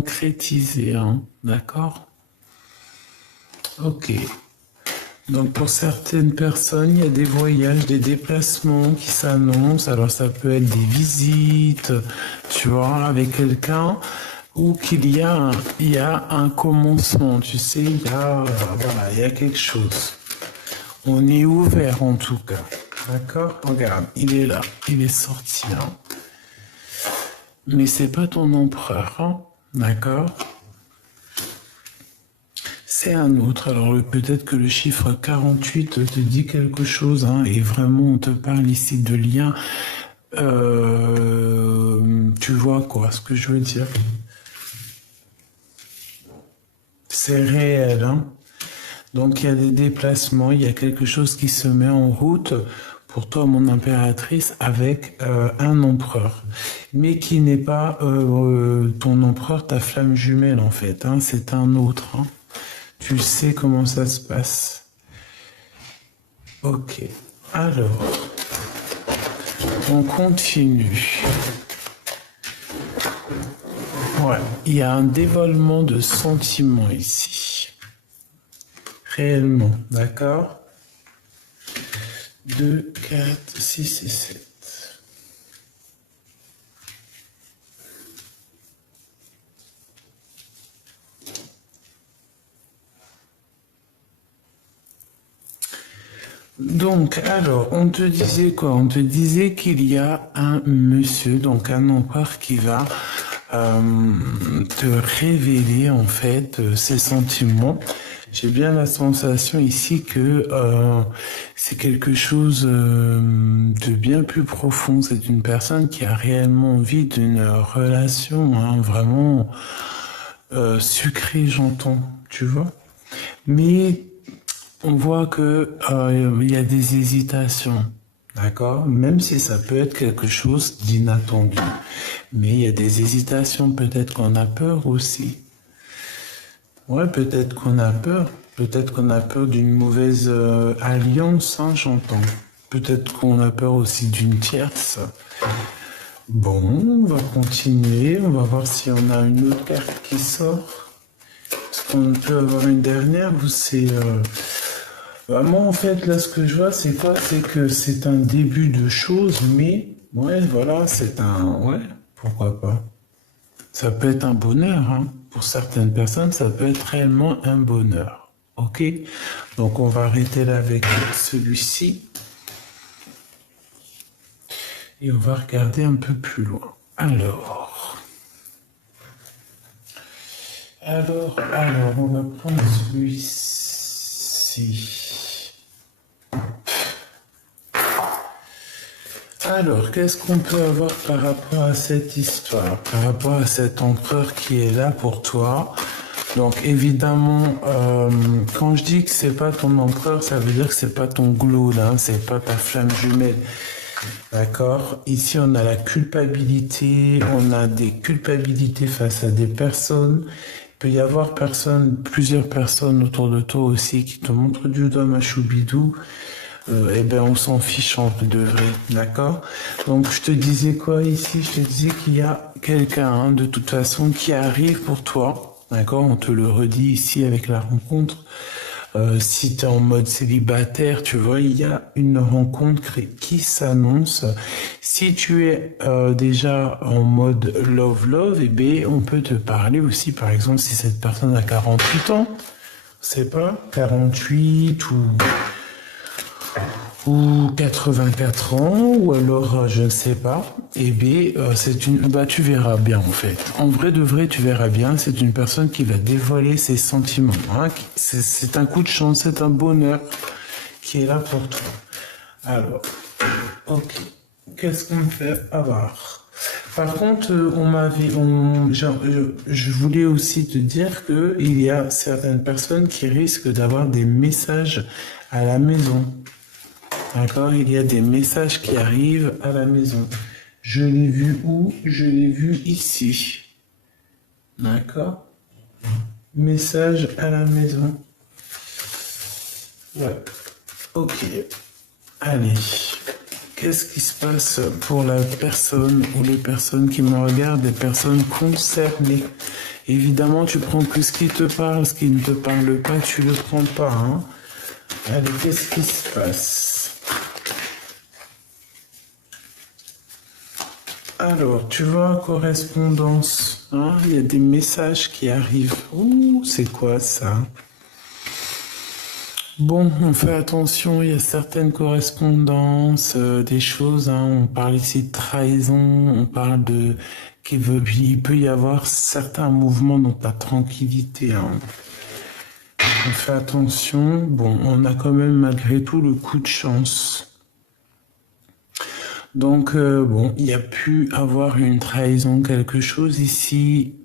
concrétiser, hein, d'accord? Ok. Donc pour certaines personnes, il y a des voyages, des déplacements qui s'annoncent. Alors ça peut être des visites, tu vois, avec quelqu'un, ou il y a un commencement, tu sais, voilà, il y a quelque chose. On est ouvert en tout cas, d'accord? Regarde, il est là, il est sorti, hein. Mais c'est pas ton empereur, hein, d'accord? C'est un autre. Alors peut-être que le chiffre 48 te dit quelque chose, hein, et vraiment on te parle ici de lien. Tu vois quoi, ce que je veux dire? C'est réel, hein. Donc il y a des déplacements, il y a quelque chose qui se met en route pour toi, mon impératrice, avec un empereur, mais qui n'est pas ton empereur, ta flamme jumelle en fait, hein, c'est un autre, hein. Tu sais comment ça se passe. Ok, alors, on continue. Ouais, il y a un dévoilement de sentiments ici. Réellement, d'accord? 2, 4, 6 et 7. Donc, alors, on te disait quoi? On te disait qu'il y a un monsieur, donc un empereur qui va te révéler en fait ses sentiments. J'ai bien la sensation ici que c'est quelque chose de bien plus profond. C'est une personne qui a réellement envie d'une relation, hein, vraiment sucrée, j'entends, tu vois. Mais on voit que il y a des hésitations, d'accord? Même si ça peut être quelque chose d'inattendu. Mais il y a des hésitations, peut-être qu'on a peur aussi. Ouais, peut-être qu'on a peur. Peut-être qu'on a peur d'une mauvaise alliance, hein, j'entends. Peut-être qu'on a peur aussi d'une tierce. Bon, on va continuer. On va voir si on a une autre carte qui sort. Est-ce qu'on peut avoir une dernière ou c'est... Bah, moi, en fait, là, ce que je vois, c'est quoi? C'est que c'est un début de choses, mais... Ouais, voilà, c'est un... Ouais, pourquoi pas? Ça peut être un bonheur, hein. Pour certaines personnes, ça peut être réellement un bonheur. Ok? Donc on va arrêter là avec celui-ci. Et on va regarder un peu plus loin. Alors, on va prendre celui-ci. Alors, qu'est-ce qu'on peut avoir par rapport à cette histoire, par rapport à cet empereur qui est là pour toi? Donc, évidemment, quand je dis que c'est pas ton empereur, ça veut dire que c'est pas ton glow, là, hein, c'est pas ta flamme jumelle. D'accord? Ici, on a la culpabilité, on a des culpabilités face à des personnes. Il peut y avoir plusieurs personnes autour de toi aussi qui te montrent du doigt machoubidou. Eh ben, on s'en fiche en de vrai, d'accord? Donc, je te disais quoi ici? Je te disais qu'il y a quelqu'un, hein, de toute façon, qui arrive pour toi, d'accord? On te le redit ici avec la rencontre. Si tu es en mode célibataire, tu vois, il y a une rencontre qui s'annonce. Si tu es déjà en mode love, eh bien, on peut te parler aussi, par exemple, si cette personne a 48 ans, c'est pas, 48 ou 84 ans, ou alors je ne sais pas, eh bien, tu verras bien en fait. En vrai de vrai, tu verras bien, c'est une personne qui va dévoiler ses sentiments, hein. C'est un coup de chance, c'est un bonheur qui est là pour toi. Alors, ok, qu'est-ce qu'on fait avoir? Par contre, je voulais aussi te dire que il y a certaines personnes qui risquent d'avoir des messages à la maison. D'accord, il y a des messages qui arrivent à la maison. Je l'ai vu où? Je l'ai vu ici. D'accord? Message à la maison. Ouais. Ok. Allez. Qu'est-ce qui se passe pour la personne ou les personnes qui me regardent, les personnes concernées? Évidemment, tu prends que ce qui te parle, ce qui ne te parle pas, tu le prends pas. Hein. Allez, qu'est-ce qui se passe? Alors, tu vois, correspondance. Hein, il y a des messages qui arrivent. Ouh, c'est quoi ça? Bon, on fait attention, il y a certaines correspondances, des choses, hein, on parle ici de trahison, on parle de il peut y avoir certains mouvements dans ta tranquillité. Hein. On fait attention, bon, on a quand même malgré tout le coup de chance. Donc, bon, il y a pu avoir une trahison, quelque chose ici.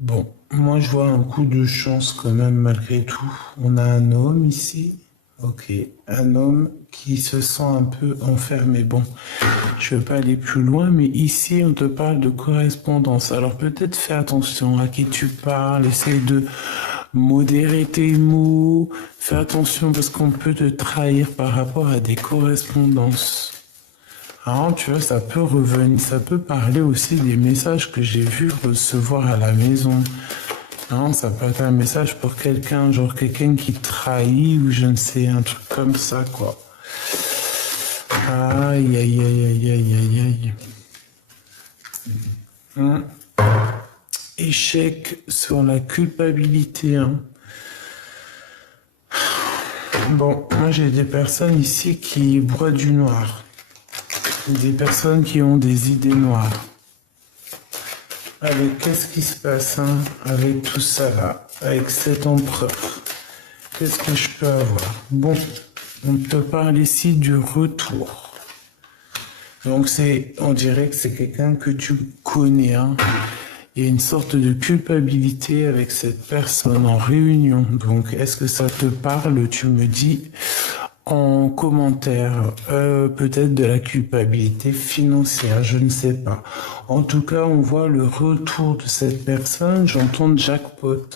Bon, moi je vois un coup de chance quand même malgré tout. On a un homme ici. Ok, un homme qui se sent un peu enfermé. Bon, je ne vais pas aller plus loin, mais ici on te parle de correspondance. Alors peut-être fais attention à qui tu parles, essaye de modérer tes mots. Fais attention parce qu'on peut te trahir par rapport à des correspondances. Alors, tu vois, ça peut revenir, ça peut parler aussi des messages que j'ai vu recevoir à la maison. Non, ça peut être un message pour quelqu'un, genre quelqu'un qui trahit ou je ne sais, un truc comme ça, quoi. Aïe, aïe, aïe, aïe, aïe, aïe, aïe. Échec sur la culpabilité. Hein. Bon, moi j'ai des personnes ici qui broient du noir. Des personnes qui ont des idées noires. Avec qu'est-ce qui se passe hein, avec tout ça là, avec cet empereur? Qu'est-ce que je peux avoir? Bon, on te parle ici du retour. Donc on dirait que c'est quelqu'un que tu connais. Hein. Il y a une sorte de culpabilité avec cette personne en réunion. Donc est-ce que ça te parle? Tu me dis en commentaire, peut-être de la culpabilité financière, je ne sais pas. En tout cas, on voit le retour de cette personne, j'entends jackpot.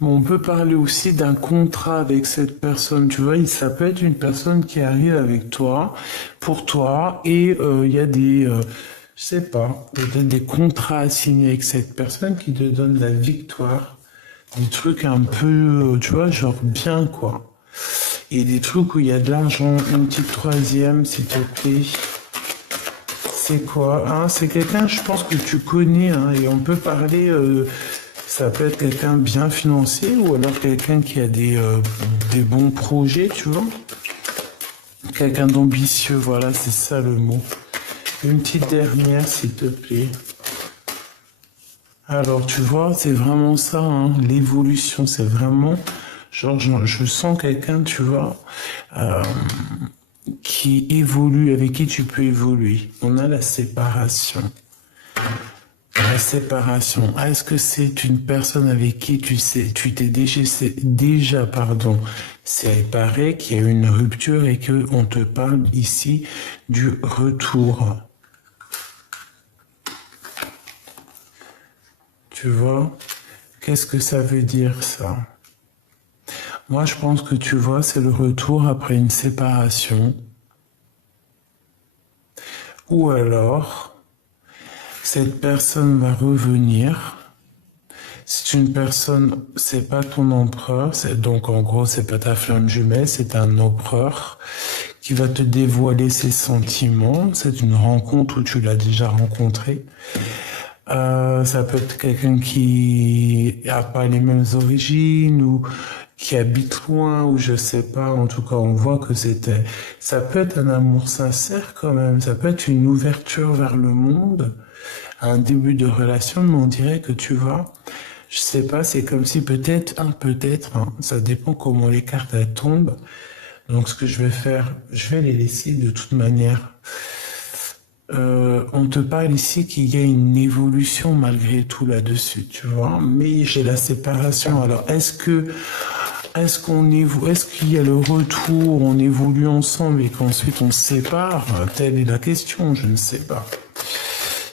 Mais on peut parler aussi d'un contrat avec cette personne, tu vois, ça peut être une personne qui arrive avec toi, pour toi, et il y a des, je sais pas, peut-être des contrats à signer avec cette personne qui te donne la victoire. Des trucs un peu, tu vois, genre bien, quoi. Et des trucs où il y a de l'argent, une petite troisième, s'il te plaît. C'est quoi hein? C'est quelqu'un, je pense que tu connais, hein, et on peut parler, ça peut être quelqu'un bien financier, ou alors quelqu'un qui a des bons projets, tu vois. Quelqu'un d'ambitieux, voilà, c'est ça le mot. Une petite dernière, s'il te plaît. Alors, tu vois, c'est vraiment ça, hein, l'évolution, c'est vraiment... Genre, je sens quelqu'un, tu vois, qui évolue, avec qui tu peux évoluer. On a la séparation. La séparation. Est-ce que c'est une personne avec qui tu t'es déjà séparé, qu'il y a une rupture et qu'on te parle ici du retour? Tu vois? Qu'est-ce que ça veut dire, ça? Moi, je pense que tu vois, c'est le retour après une séparation. Ou alors, cette personne va revenir. C'est une personne, c'est pas ton empereur, donc en gros, c'est pas ta flamme jumelle, c'est un empereur qui va te dévoiler ses sentiments. C'est une rencontre où tu l'as déjà rencontré. Ça peut être quelqu'un qui a pas les mêmes origines ou qui habite loin ou je sais pas. En tout cas, on voit que ça peut être un amour sincère quand même. Ça peut être une ouverture vers le monde, un début de relation, mais on dirait que tu vois, je sais pas, c'est comme si peut-être, hein, ça dépend comment les cartes elles tombent. Donc ce que je vais faire, je vais les laisser de toute manière. On te parle ici qu'il y a une évolution malgré tout là-dessus, tu vois. Mais j'ai la séparation. Alors, est-ce qu'il y a le retour, on évolue ensemble et qu'ensuite on se sépare? Telle est la question, je ne sais pas.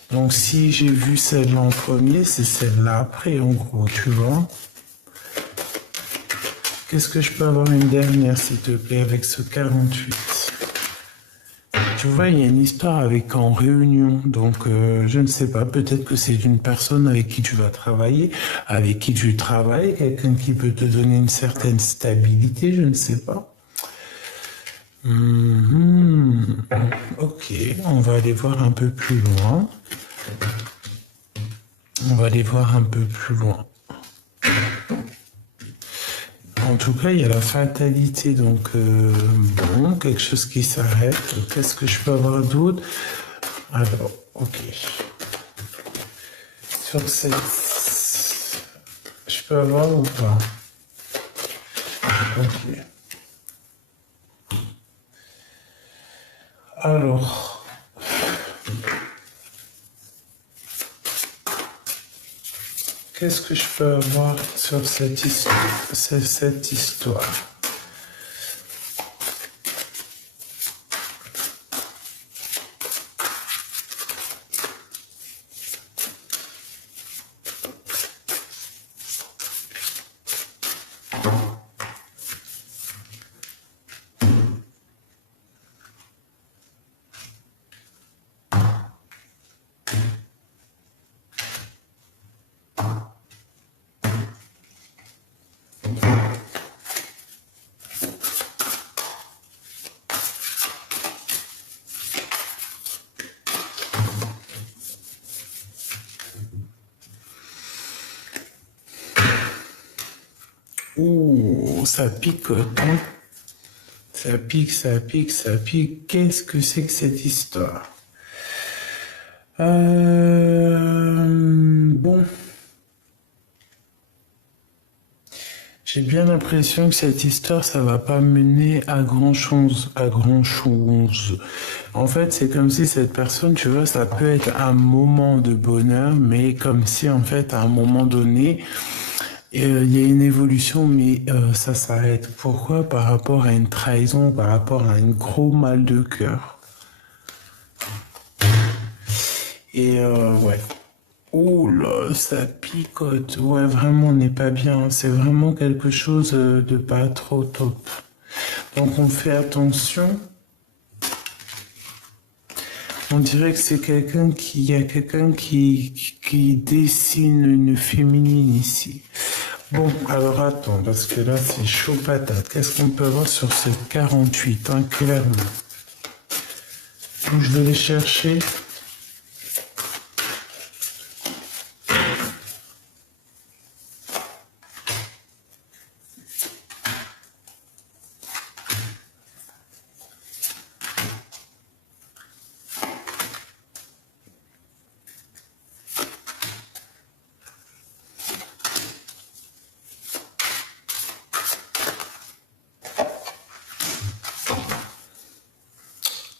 Donc, si j'ai vu celle-là en premier, c'est celle-là après, en gros, tu vois. Qu'est-ce que je peux avoir une dernière, s'il te plaît, avec ce 48? tu vois, il y a une histoire avec en réunion. Donc, je ne sais pas. Peut-être que c'est une personne avec qui tu vas travailler, avec qui tu travailles, quelqu'un qui peut te donner une certaine stabilité, je ne sais pas. Mhm. Ok, on va aller voir un peu plus loin. On va aller voir un peu plus loin. En tout cas, il y a la fatalité, donc bon, quelque chose qui s'arrête. Qu'est-ce que je peux avoir d'autre? Alors, ok. Sur cette... Je peux avoir ou pas? Ok. Alors... Qu'est-ce que je peux avoir sur cette histoire? Ouh, ça picote, hein? Ça pique, ça pique, ça pique. Qu'est-ce que c'est que cette histoire? Bon. J'ai bien l'impression que cette histoire, ça va pas mener à grand-chose, à grand-chose. En fait, c'est comme si cette personne, tu vois, ça peut être un moment de bonheur, mais comme si, en fait, à un moment donné, il y a une évolution, mais ça s'arrête. Pourquoi? Par rapport à une trahison, par rapport à un gros mal de cœur. Et ouais. Oh là, ça picote. Ouais, vraiment, on n'est pas bien. C'est vraiment quelque chose de pas trop top. Donc on fait attention. On dirait que c'est quelqu'un qui, il y a quelqu'un qui dessine une féminine ici. Bon, alors attends, parce que là c'est chaud patate. Qu'est-ce qu'on peut voir sur cette 48, hein, clairement. Donc je vais les chercher.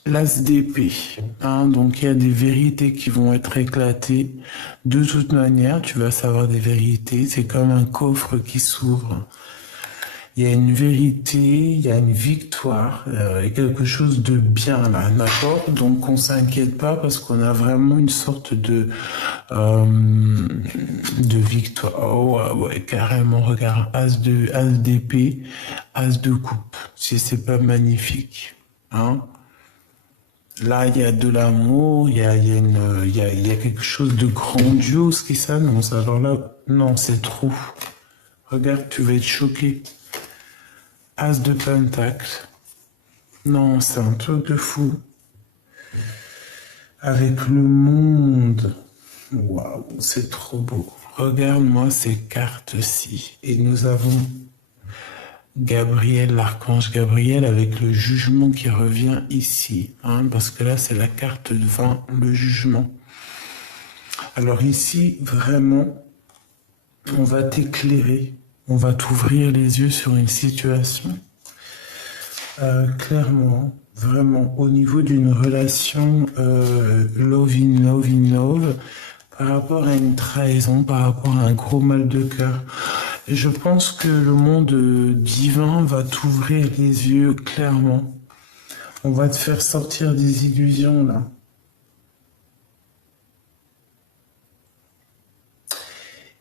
L'as d'épée, hein, donc il y a des vérités qui vont être éclatées. De toute manière, tu vas savoir des vérités. C'est comme un coffre qui s'ouvre. Il y a une vérité, il y a une victoire, il y a quelque chose de bien là, d'accord? Donc on s'inquiète pas parce qu'on a vraiment une sorte de victoire. Oh ouais, ouais, carrément, regarde, as d'épée, as de coupe. Si c'est pas magnifique, hein? Là, il y a de l'amour, il y a quelque chose de grandiose qui s'annonce. Alors là, non, c'est trop. Regarde, tu vas être choqué. As de pentacle. Non, c'est un truc de fou. Avec le monde. Waouh, c'est trop beau. Regarde-moi ces cartes-ci. Et nous avons Gabriel, l'archange Gabriel, avec le jugement qui revient ici. Hein, parce que là, c'est la carte de 20, le jugement. Alors ici, vraiment, on va t'éclairer. On va t'ouvrir les yeux sur une situation. Clairement, vraiment, au niveau d'une relation love in love, par rapport à une trahison, par rapport à un gros mal de cœur. Et je pense que le monde divin va t'ouvrir les yeux clairement. On va te faire sortir des illusions là.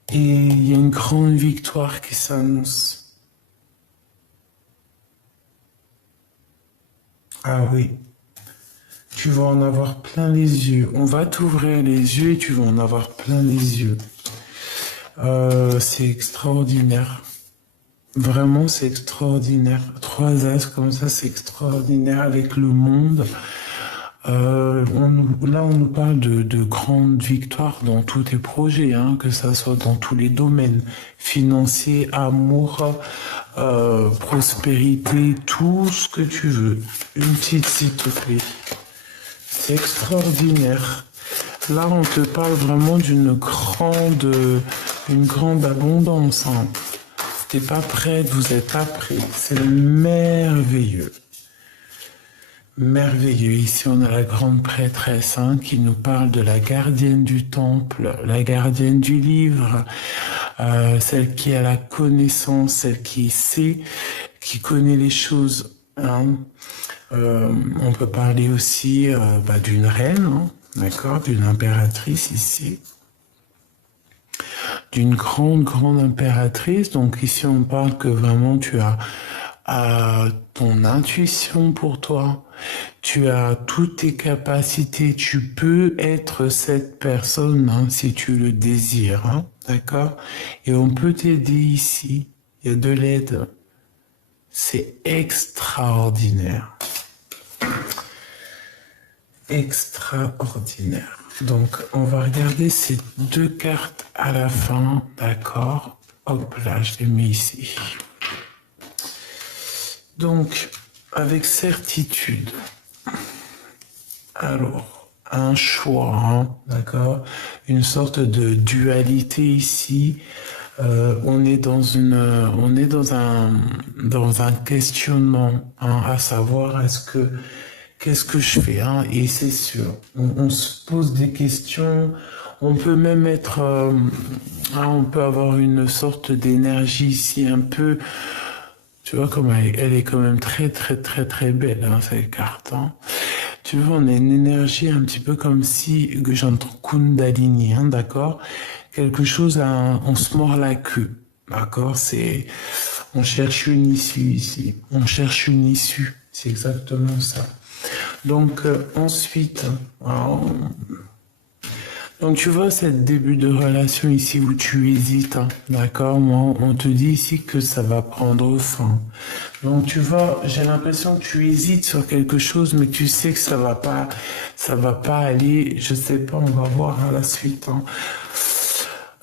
Et il y a une grande victoire qui s'annonce. Ah oui. tu vas en avoir plein les yeux. On va t'ouvrir les yeux et tu vas en avoir plein les yeux. C'est extraordinaire. Vraiment, c'est extraordinaire. 3 As comme ça, c'est extraordinaire avec le monde. Là, on nous parle de grandes victoires dans tous tes projets, hein, que ça soit dans tous les domaines, financiers, amour, prospérité, tout ce que tu veux. Une petite, s'il te plaît. C'est extraordinaire. Là, on te parle vraiment d'une grande abondance. Hein. T'es pas prête, vous êtes pas prêts. C'est merveilleux. Merveilleux. Ici, on a la grande prêtresse hein, qui nous parle de la gardienne du temple, la gardienne du livre, celle qui a la connaissance, celle qui sait, qui connaît les choses. Hein. On peut parler aussi d'une reine, hein, d'accord, d'une impératrice ici. D'une grande impératrice. Donc ici, on parle que vraiment tu as ton intuition pour toi. Tu as toutes tes capacités. Tu peux être cette personne hein, si tu le désires. Hein, d'accord? Et on peut t'aider ici. Il y a de l'aide. C'est extraordinaire. Extraordinaire. Donc, on va regarder ces 2 cartes à la fin, d'accord? Hop là, je les mets ici. Donc, avec certitude, alors, un choix, hein, d'accord? Une sorte de dualité ici. On est dans un questionnement, hein, à savoir qu'est-ce que je fais hein? Et c'est sûr, on se pose des questions, on peut même être, on peut avoir une sorte d'énergie ici un peu, tu vois comme elle est quand même très belle hein, cette carte. Hein? Tu vois, on a une énergie un petit peu comme si, que j'entends Kundalini, hein, d'accord? Quelque chose, on se mord la queue, d'accord? On cherche une issue ici, on cherche une issue, c'est exactement ça. Donc ensuite, donc tu vois cette début de relation ici où tu hésites, hein, d'accord? Moi, on te dit ici que ça va prendre fin. Donc tu vois, j'ai l'impression que tu hésites sur quelque chose, mais tu sais que ça va pas aller. Je sais pas, on va voir à la suite. Hein.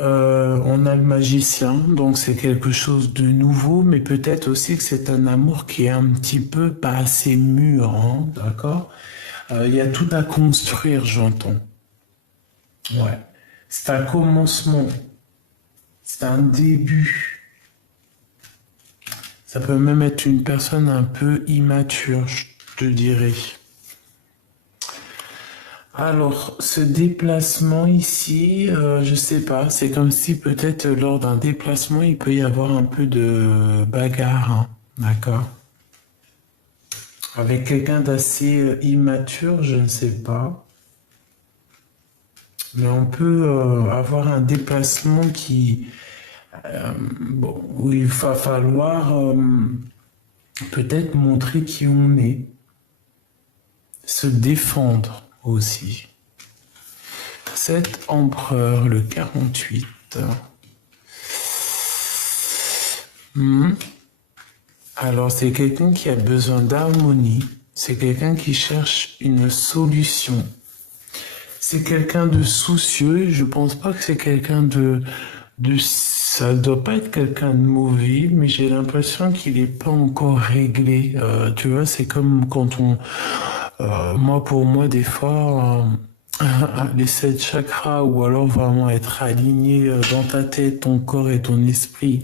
On a le magicien, donc c'est quelque chose de nouveau, mais peut-être aussi que c'est un amour qui est un petit peu pas assez mûr, hein, d'accord? Il y a tout à construire, j'entends. Ouais. C'est un commencement. C'est un début. Ça peut même être une personne un peu immature, je te dirais. Alors, ce déplacement ici, je sais pas, c'est comme si peut-être lors d'un déplacement, il peut y avoir un peu de bagarre, hein, d'accord? Avec quelqu'un d'assez immature, je ne sais pas. Mais on peut avoir un déplacement où il va falloir peut-être montrer qui on est, se défendre aussi. Cet empereur, le 48. Alors, c'est quelqu'un qui a besoin d'harmonie. C'est quelqu'un qui cherche une solution. C'est quelqu'un de soucieux. Je pense pas que c'est quelqu'un ça doit pas être quelqu'un de mauvais, mais j'ai l'impression qu'il est pas encore réglé. Tu vois, c'est comme quand pour moi, des fois, les 7 chakras, ou alors vraiment être aligné dans ta tête, ton corps et ton esprit,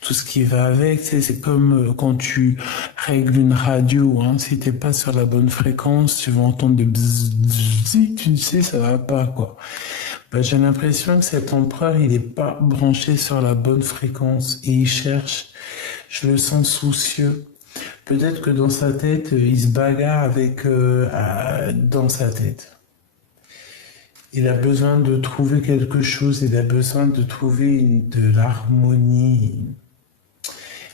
tout ce qui va avec, c'est comme quand tu règles une radio, hein, si t'es pas sur la bonne fréquence, tu vas entendre des bzzz, bzzz, tu sais, ça va pas, quoi. J'ai l'impression que cet empereur, il est pas branché sur la bonne fréquence et il cherche, je le sens soucieux. Peut-être que dans sa tête, il se bagarre dans sa tête. Il a besoin de trouver quelque chose, il a besoin de trouver de l'harmonie.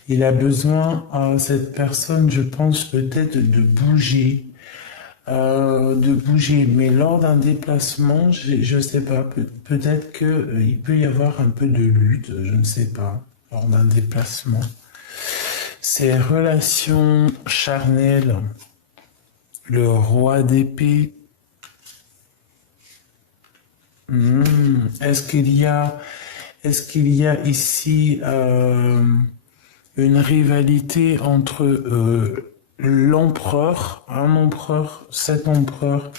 Il a besoin, cette personne, je pense peut-être de bouger. de bouger. Mais lors d'un déplacement, je sais pas, peut-être que il peut y avoir un peu de lutte, je ne sais pas, lors d'un déplacement. Ces relations charnelles, le roi d'épée. Est-ce qu'il y a ici une rivalité entre l'empereur, un empereur, cet empereur,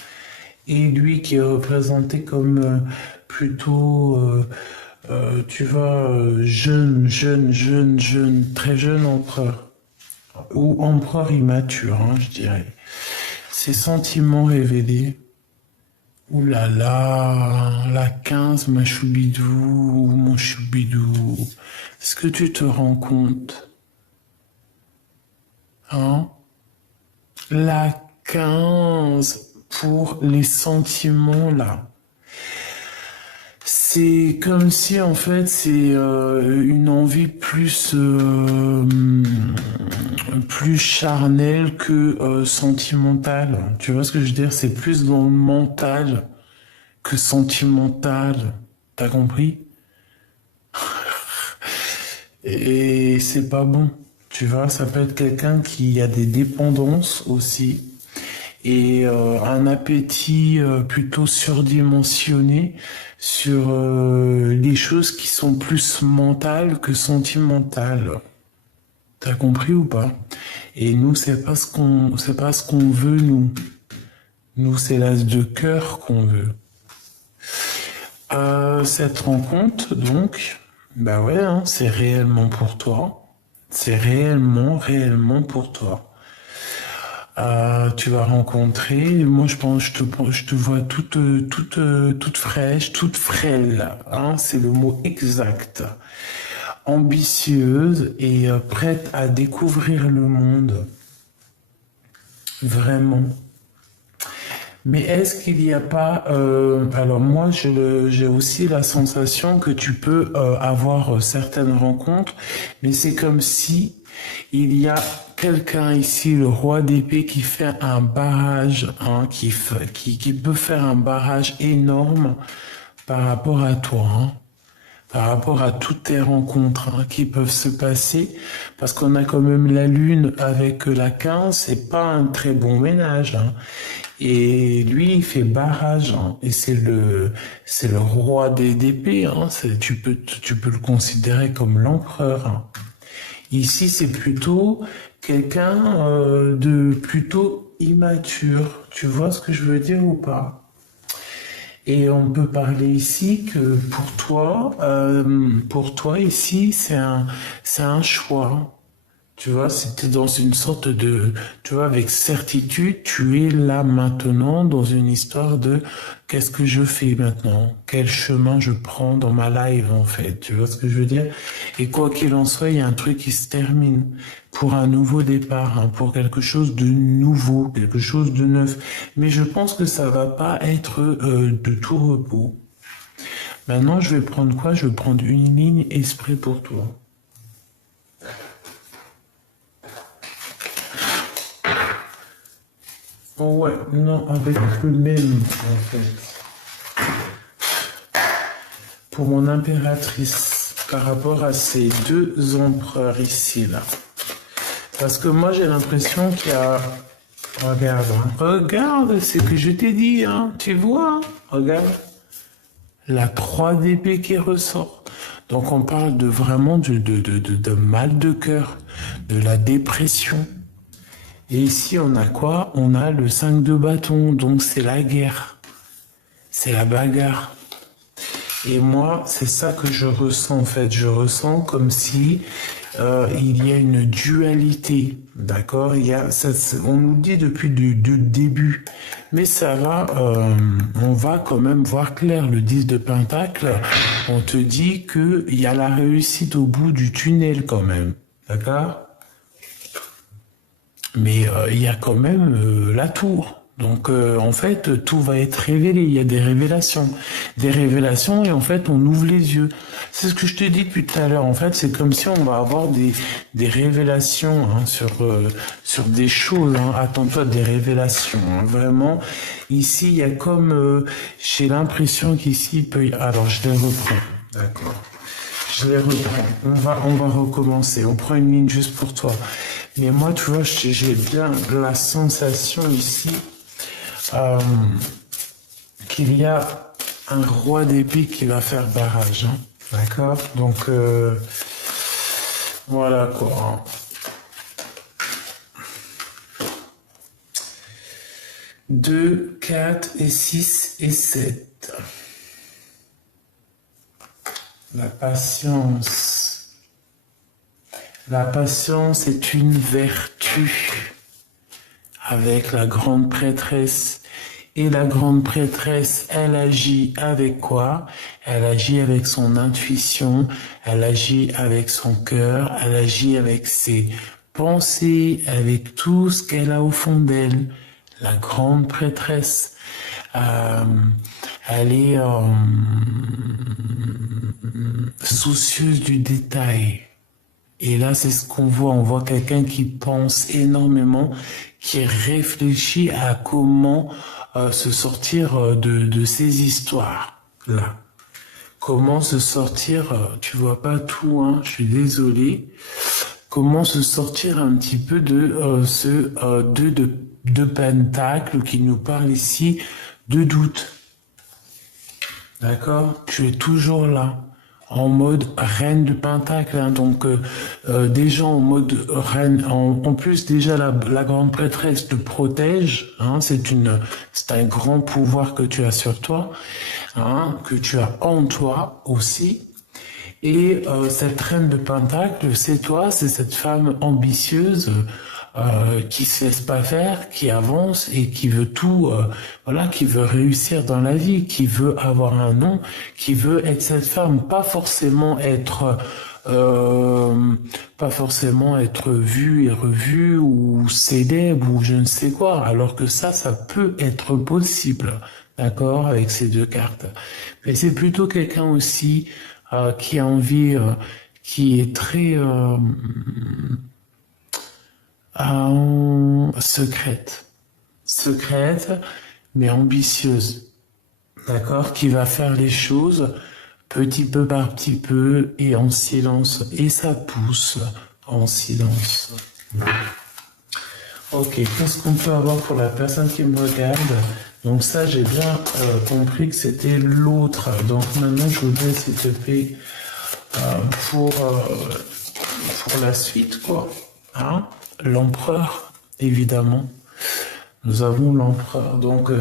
et lui qui est représenté comme plutôt, tu vois, jeune, très jeune empereur, ou empereur immature, hein, je dirais. Ses sentiments révélés. Ouh là là, la 15, ma choubidou, mon choubidou. Est-ce que tu te rends compte? Hein? La 15 pour les sentiments là. C'est comme si en fait c'est une envie plus charnelle que sentimentale. Tu vois ce que je veux dire? C'est plus dans le mental que sentimental. T'as compris? Et c'est pas bon. Tu vois, ça peut être quelqu'un qui a des dépendances aussi et un appétit plutôt surdimensionné sur les choses qui sont plus mentales que sentimentales. T'as compris ou pas? Et nous, c'est pas ce qu'on veut, nous. Nous, c'est l'as de cœur qu'on veut. Cette rencontre, donc, bah ouais, hein, c'est réellement pour toi. C'est réellement pour toi. Tu vas rencontrer, moi je pense, je te vois toute fraîche, toute frêle, hein, c'est le mot exact. Ambitieuse et prête à découvrir le monde. Vraiment. Mais est-ce qu'il n'y a pas... alors moi, j'ai aussi la sensation que tu peux avoir certaines rencontres, mais c'est comme si il y a quelqu'un ici, le roi d'épée, qui fait un barrage, hein, qui peut faire un barrage énorme par rapport à toi, hein, par rapport à toutes tes rencontres hein, qui peuvent se passer, parce qu'on a quand même la lune avec la 15, c'est pas un très bon ménage, hein. Et lui, il fait barrage, hein, et c'est le roi des d'épée, hein, tu peux le considérer comme l'empereur, hein. Ici, c'est plutôt quelqu'un de plutôt immature. Tu vois ce que je veux dire ou pas? Et on peut parler ici que pour toi ici, c'est un choix. Tu vois, c'était dans une sorte de, tu vois, avec certitude, tu es là maintenant dans une histoire de qu'est-ce que je fais maintenant? Quel chemin je prends dans ma live, en fait? Tu vois ce que je veux dire? Et quoi qu'il en soit, il y a un truc qui se termine pour un nouveau départ, hein, pour quelque chose de nouveau, quelque chose de neuf. Mais je pense que ça va pas être de tout repos. Maintenant, je vais prendre quoi? Je vais prendre une ligne esprit pour toi. Oh ouais, non, avec le même, en fait. Pour mon impératrice, par rapport à ces deux empereurs ici, là. Parce que moi, j'ai l'impression qu'il y a... Regarde, hein. Regarde, c'est ce que je t'ai dit, hein. Tu vois, regarde. La 3 d'épée qui ressort. Donc, on parle de vraiment de mal de cœur, de la dépression. Et ici, on a quoi? On a le 5 de bâton, donc c'est la guerre. C'est la bagarre. Et moi, c'est ça que je ressens, en fait. Je ressens comme si il y a une dualité, d'accord? On nous dit depuis le début, mais ça va, on va quand même voir clair. Le 10 de Pentacle, on te dit qu'il y a la réussite au bout du tunnel quand même, d'accord? Mais il y a quand même la tour. Donc, en fait, tout va être révélé. Il y a des révélations. Des révélations et en fait, on ouvre les yeux. C'est ce que je te dis depuis tout à l'heure. En fait, c'est comme si on va avoir des révélations hein, sur des choses. Hein. Attends-toi des révélations. Hein. Vraiment, ici, il y a comme... j'ai l'impression qu'ici, il peut y... Alors, je les reprends. D'accord. Je les reprends. On va recommencer. On prend une ligne juste pour toi. Mais moi, tu vois, j'ai bien la sensation ici qu'il y a un roi d'épée qui va faire barrage. Hein. D'accord? Donc, voilà quoi. 2, 4 et 6 et 7. La patience. La patience est une vertu avec la grande prêtresse. Et la grande prêtresse, elle agit avec quoi? Elle agit avec son intuition, elle agit avec son cœur, elle agit avec ses pensées, avec tout ce qu'elle a au fond d'elle. La grande prêtresse, elle est soucieuse du détail. Et là, c'est ce qu'on voit. On voit quelqu'un qui pense énormément, qui réfléchit à comment se sortir de ces histoires-là. Comment se sortir, tu vois pas tout, hein, je suis désolé. Comment se sortir un petit peu de ce 2 de pentacle qui nous parle ici de doute. D'accord? Tu es toujours là. En mode reine de pentacle, hein, donc déjà en mode reine, en plus déjà la grande prêtresse te protège, hein, c'est un grand pouvoir que tu as sur toi, hein, que tu as en toi aussi, et cette reine de pentacle, c'est toi, c'est cette femme ambitieuse qui se laisse pas faire, qui avance et qui veut tout, voilà, qui veut réussir dans la vie, qui veut avoir un nom, qui veut être cette femme, pas forcément être vue et revue ou célèbre ou je ne sais quoi, alors que ça peut être possible, d'accord, avec ces deux cartes. Mais c'est plutôt quelqu'un aussi qui a envie, qui est très secrète, mais ambitieuse, d'accord, qui va faire les choses petit peu par petit peu et en silence, et ça pousse en silence. Ok, qu'est-ce qu'on peut avoir pour la personne qui me regarde? Donc ça, j'ai bien compris que c'était l'autre. Donc maintenant, je voudrais, s'il te plaît, pour la suite, quoi. Hein? L'empereur, évidemment. Nous avons l'empereur. Donc,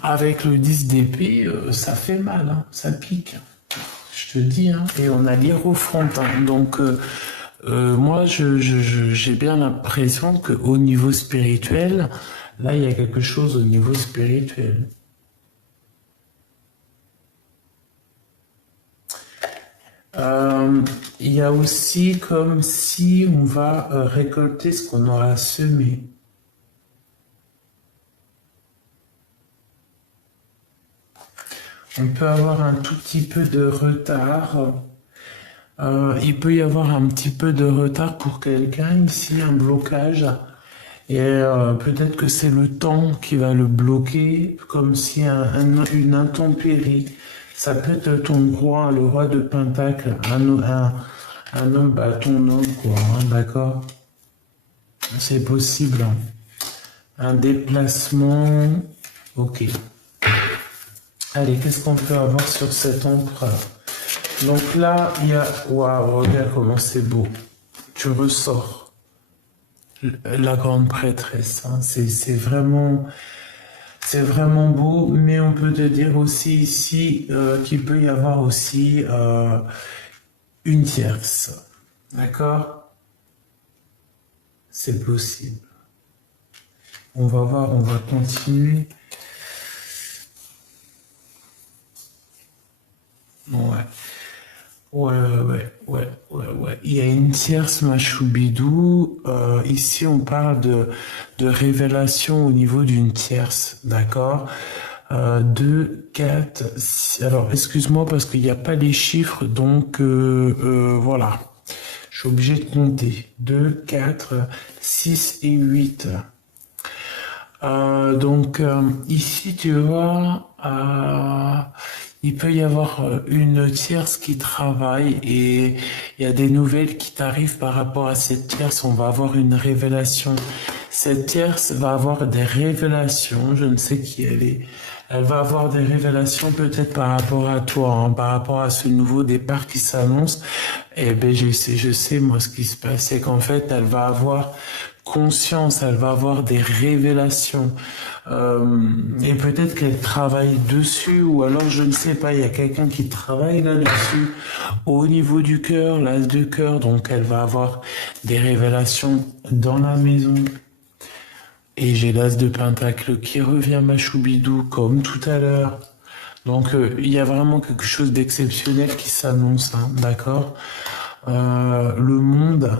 avec le 10 d'épée, ça fait mal, hein, ça pique. Je te dis, hein. Et on a l'hiérophante. Donc, moi, j'ai bien l'impression qu'au niveau spirituel, là, il y a quelque chose au niveau spirituel. Il y a aussi comme si on va récolter ce qu'on aura semé. On peut avoir un tout petit peu de retard. Il peut y avoir un petit peu de retard pour quelqu'un ici, un blocage. Et peut-être que c'est le temps qui va le bloquer, comme si une intempérie. Ça peut être ton roi, le roi de Pentacle, un homme, bah, ton homme, quoi, hein, d'accord? C'est possible. Hein. Un déplacement, ok. Allez, qu'est-ce qu'on peut avoir sur cet empereur? Donc là, il y a... Waouh, regarde comment c'est beau. Tu ressors. La grande prêtresse, hein. C'est vraiment beau, mais on peut te dire aussi ici qu'il peut y avoir aussi une tierce. D'accord? C'est possible. On va voir, on va continuer. Ouais. Ouais. Il y a une tierce, ma choubidou. Ici, on parle de révélation au niveau d'une tierce, d'accord? 2, 4, 6. Alors, excuse-moi parce qu'il n'y a pas les chiffres, donc voilà. Je suis obligé de compter. 2, 4, 6 et 8. Ici, tu vois, il peut y avoir une tierce qui travaille et il y a des nouvelles qui t'arrivent par rapport à cette tierce. On va avoir une révélation. Cette tierce va avoir des révélations. Je ne sais qui elle est. Elle va avoir des révélations peut-être par rapport à toi, hein, par rapport à ce nouveau départ qui s'annonce. Eh ben, je sais, moi, ce qui se passe, c'est qu'en fait, elle va avoir conscience, elle va avoir des révélations. Et peut-être qu'elle travaille dessus, ou alors je ne sais pas, il y a quelqu'un qui travaille là-dessus, au niveau du cœur, l'as de cœur, donc elle va avoir des révélations dans la maison. Et j'ai l'as de pentacle qui revient ma choubidou comme tout à l'heure. Donc il y a vraiment quelque chose d'exceptionnel qui s'annonce, hein, d'accord? Le monde.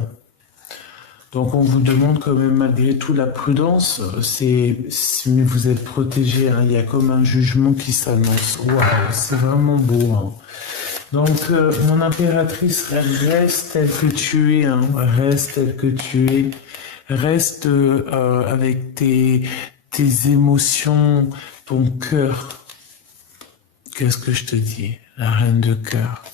Donc on vous demande quand même malgré tout la prudence. Mais vous êtes protégé, hein, il y a comme un jugement qui s'annonce. Waouh, c'est vraiment beau, hein. Donc mon impératrice, reste telle que tu es, hein, reste telle que tu es. Reste avec tes émotions, ton cœur. Qu'est-ce que je te dis? La reine de cœur.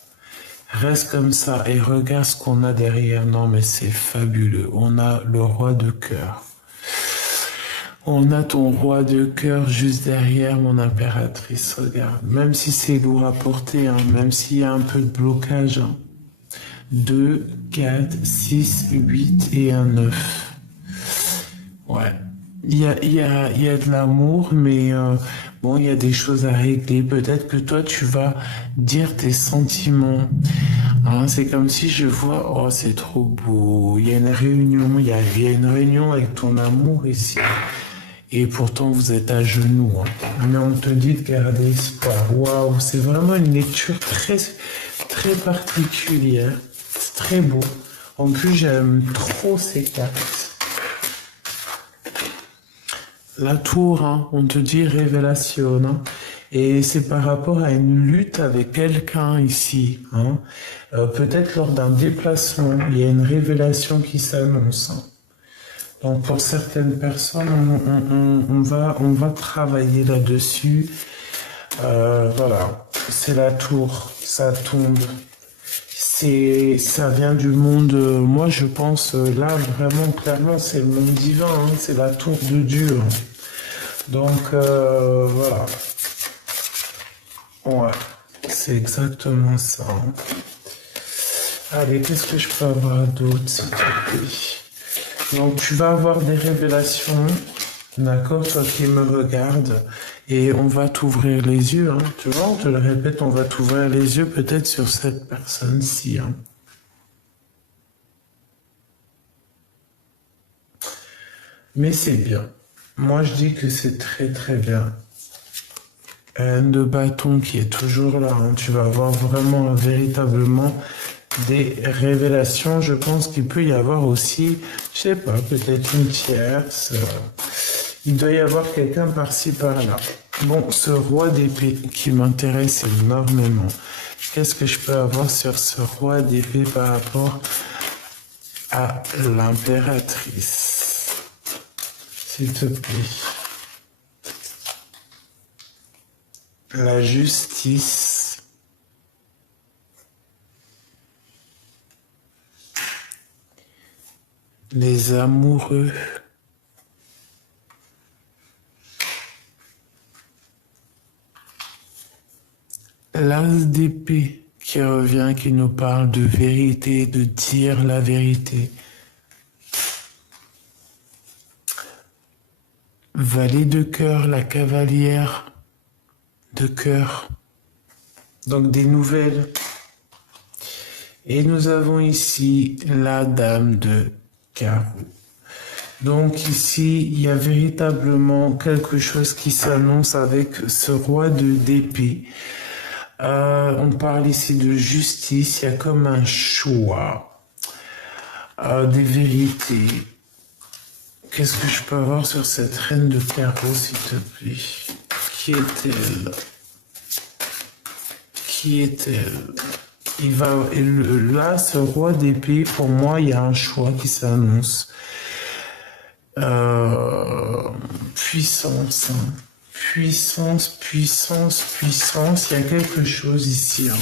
Reste comme ça et regarde ce qu'on a derrière. Non, mais c'est fabuleux. On a le roi de cœur. On a ton roi de cœur juste derrière, mon impératrice. Regarde. Même si c'est lourd à porter, hein, même s'il y a un peu de blocage. Hein. 2, 4, 6, 8 et un 9. Ouais. Il y a de l'amour, mais bon, il y a des choses à régler. Peut-être que toi, tu vas dire tes sentiments. Hein, c'est comme si je vois, oh, c'est trop beau. Il y a une réunion, il y a une réunion avec ton amour ici. Et pourtant, vous êtes à genoux. Hein. Mais on te dit de garder espoir. Waouh, c'est vraiment une lecture très, très particulière. C'est très beau. En plus, j'aime trop ces cartes. La tour, hein, on te dit révélation, hein, et c'est par rapport à une lutte avec quelqu'un ici. Hein. Peut-être lors d'un déplacement, il y a une révélation qui s'annonce. Hein. Donc pour certaines personnes, on va travailler là-dessus. Voilà, c'est la tour, ça tombe. Ça vient du monde, moi je pense, là vraiment clairement c'est le monde divin, hein, c'est la tour de Dieu. Hein. Donc voilà. Ouais, c'est exactement ça. Hein. Allez, qu'est-ce que je peux avoir d'autre, s'il te plaît? Donc tu vas avoir des révélations, d'accord, toi qui me regardes, et on va t'ouvrir les yeux, hein. Tu vois, on te le répète, on va t'ouvrir les yeux peut-être sur cette personne-ci. Hein. Mais c'est bien. Moi, je dis que c'est très très bien. Reine de bâton qui est toujours là. Hein. Tu vas avoir vraiment, véritablement des révélations. Je pense qu'il peut y avoir aussi, je sais pas, peut-être une tierce. Il doit y avoir quelqu'un par-ci, par-là. Bon, ce roi d'épée qui m'intéresse énormément. Qu'est-ce que je peux avoir sur ce roi d'épée par rapport à l'impératrice? S'il te plaît. La justice. Les amoureux. L'as d'épée qui revient, qui nous parle de vérité, de dire la vérité. Valet de cœur, la cavalière de cœur. Donc des nouvelles. Et nous avons ici la dame de carreau. Donc ici, il y a véritablement quelque chose qui s'annonce avec ce roi d'épée. On parle ici de justice, il y a comme un choix, des vérités. Qu'est-ce que je peux avoir sur cette reine de carreau, s'il te plaît? Qui est-elle? Qui est-elle? Là, ce roi d'épée, pour moi, il y a un choix qui s'annonce. Puissance, hein. Puissance, puissance, puissance. Il y a quelque chose ici. Hein.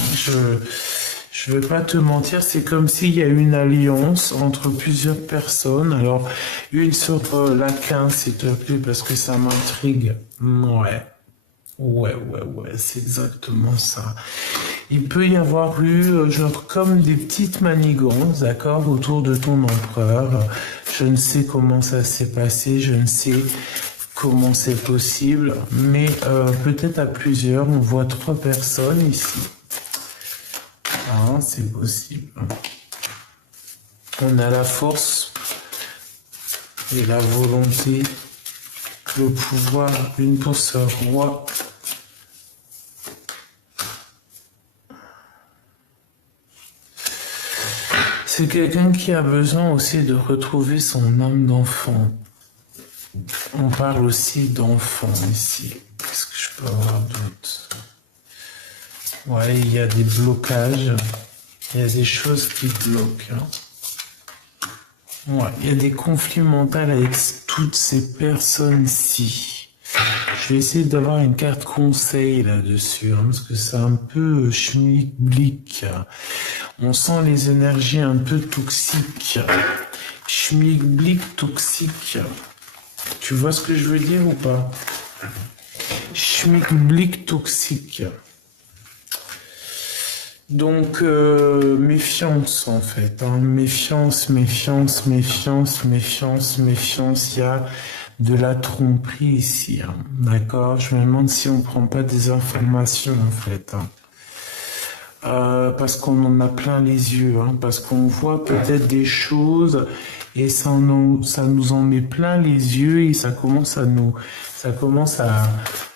Je vais pas te mentir, c'est comme s'il y a une alliance entre plusieurs personnes. Alors, une sur la 15, s'il te plaît, parce que ça m'intrigue. Ouais. Ouais, c'est exactement ça. Il peut y avoir eu, genre, comme des petites manigances, d'accord, autour de ton empereur. Je ne sais comment ça s'est passé, je ne sais comment c'est possible, mais peut-être à plusieurs. On voit 3 personnes ici. Ah, c'est possible. On a la force et la volonté, le pouvoir, une pour ce roi. C'est quelqu'un qui a besoin aussi de retrouver son âme d'enfant. On parle aussi d'enfant ici. Qu'est-ce que je peux avoir d'autre? Ouais, il y a des blocages. Il y a des choses qui bloquent. Hein. Ouais, il y a des conflits mentaux avec toutes ces personnes-ci. Je vais essayer d'avoir une carte conseil là-dessus, hein, parce que c'est un peu schmilblick. On sent les énergies un peu toxiques. Schmilblick toxique. Tu vois ce que je veux dire ou pas? Schmilblick toxique. Donc, méfiance en fait. Hein. Méfiance, méfiance, méfiance, méfiance, méfiance. Il y a de la tromperie ici. Hein. D'accord? Je me demande si on ne prend pas des informations en fait. Hein. Parce qu'on en a plein les yeux. Hein. Parce qu'on voit peut-être des choses et ça nous en met plein les yeux et ça commence à,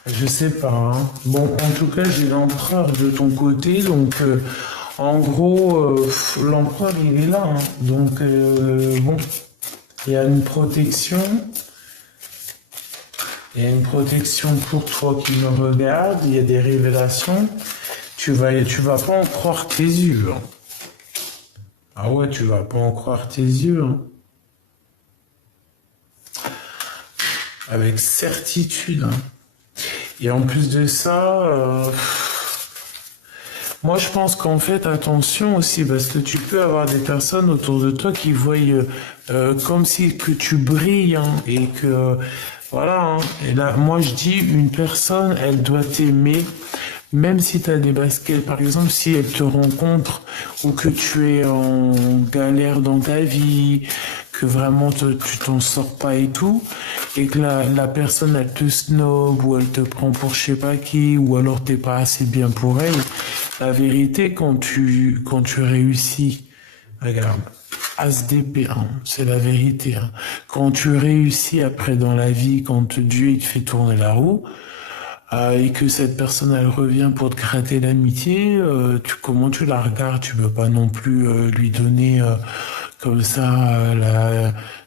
je sais pas. Hein. Bon, en tout cas, j'ai l'empereur de ton côté, donc en gros, l'empereur il est là. Hein. Donc bon, il y a une protection. Il y a une protection pour toi qui me regarde. Il y a des révélations. Tu vas pas en croire tes yeux. Hein. Ah ouais, tu vas pas en croire tes yeux. Hein. Avec certitude. Hein. Et en plus de ça, moi je pense qu'en fait, attention aussi, parce que tu peux avoir des personnes autour de toi qui voient comme si que tu brilles, hein, et que, voilà. Hein. Et là, moi je dis, une personne, elle doit t'aimer, même si tu as des baskets, par exemple, si elle te rencontre ou que tu es en galère dans ta vie, que vraiment tu t'en sors pas et tout, et que la personne elle te snob ou elle te prend pour je sais pas qui, ou alors t'es pas assez bien pour elle, la vérité quand tu réussis, regarde, As d'épée, hein, c'est la vérité. Hein. Quand tu réussis après dans la vie, quand Dieu il te fait tourner la roue, et que cette personne elle revient pour te gratter l'amitié, comment tu la regardes? Tu peux pas non plus lui donner comme ça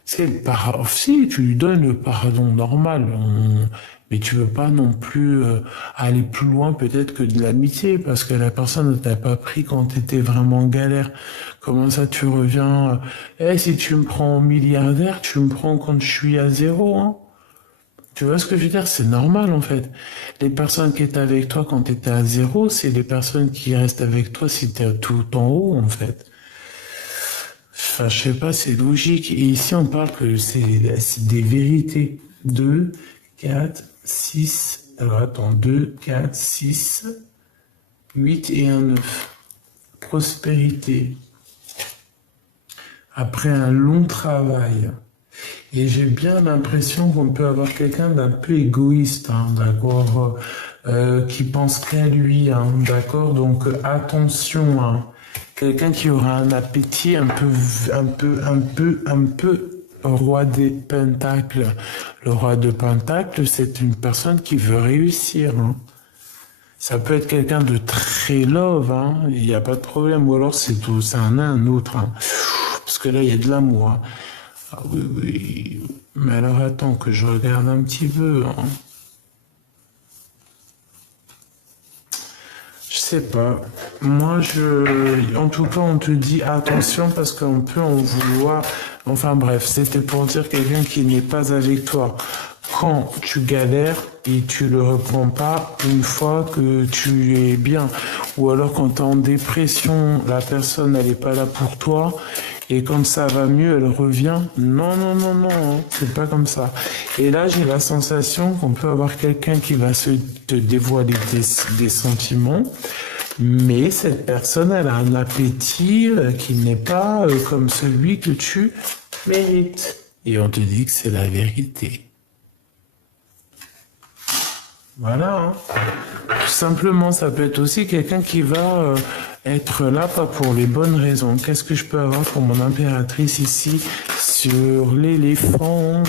c'est le pardon. Si tu lui donnes le pardon normal, mais tu veux pas non plus aller plus loin peut-être que de l'amitié parce que la personne ne t'a pas pris quand t'étais vraiment en galère. Comment ça tu reviens? Si tu me prends milliardaire, tu me prends quand je suis à zéro, hein. Tu vois ce que je veux dire? C'est normal, en fait. Les personnes qui étaient avec toi quand tu étais à zéro, c'est les personnes qui restent avec toi si tu es tout en haut, en fait. Enfin, je sais pas, c'est logique. Et ici, on parle que c'est des vérités. 2, 4, 6... Alors, attends. 2, 4, 6, 8 et un 9. Prospérité. Après un long travail... Et j'ai bien l'impression qu'on peut avoir quelqu'un d'un peu égoïste, hein, d'accord, qui pense qu'à lui, hein, d'accord. Donc attention, hein, quelqu'un qui aura un appétit un peu roi des pentacles. Le roi de pentacles, c'est une personne qui veut réussir. Hein. Ça peut être quelqu'un de très love, hein, il n'y a pas de problème. Ou alors c'est tout, c'est un autre. Hein. Parce que là, il y a de l'amour. Hein. Ah oui, oui. Mais alors attends que je regarde un petit peu. Hein. Je sais pas. Moi, en tout cas, on te dit attention parce qu'on peut en vouloir. Enfin bref, c'était pour dire quelqu'un qui n'est pas avec toi quand tu galères et tu le reprends pas une fois que tu es bien. Ou alors quand tu es en dépression, la personne elle est pas là pour toi et quand ça va mieux, elle revient. Non, non, non, non, hein, c'est pas comme ça. Et là, j'ai la sensation qu'on peut avoir quelqu'un qui va te dévoiler des sentiments. Mais cette personne, elle a un appétit qui n'est pas comme celui que tu mérites. Et on te dit que c'est la vérité. Voilà. Hein. Tout simplement, ça peut être aussi quelqu'un qui va être là pas pour les bonnes raisons. Qu'est-ce que je peux avoir pour mon impératrice ici sur l'éléphant?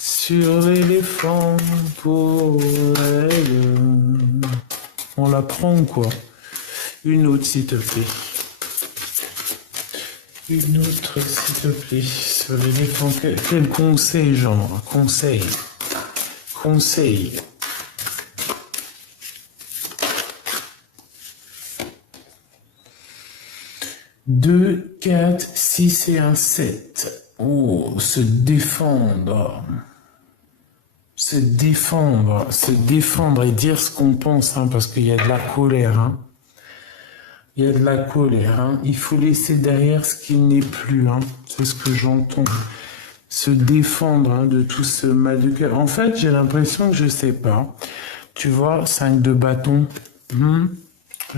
Sur l'éléphant pour elle. On la prend quoi? Une autre s'il te plaît. Une autre s'il te plaît. Sur l'éléphant. Quel conseil genre? Conseil. Conseil. 2, 4, 6 et un 7. Oh, se défendre. Se défendre et dire ce qu'on pense, hein, parce qu'il y a de la colère. Hein. Il y a de la colère. Hein. Il faut laisser derrière ce qui n'est plus. Hein. C'est ce que j'entends. Se défendre hein, de tout ce mal de cœur. En fait, j'ai l'impression que je sais pas. Tu vois, 5 de bâton,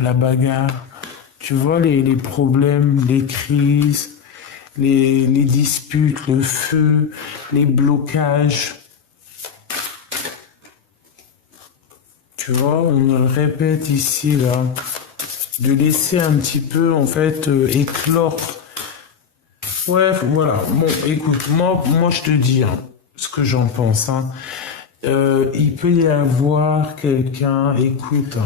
la bagarre. Tu vois les problèmes, les crises, les disputes, le feu, les blocages. Tu vois, on me le répète ici, là. De laisser un petit peu, en fait, éclore. Ouais, voilà. Bon, écoute, moi je te dis hein, ce que j'en pense. Hein. Il peut y avoir quelqu'un, écoute.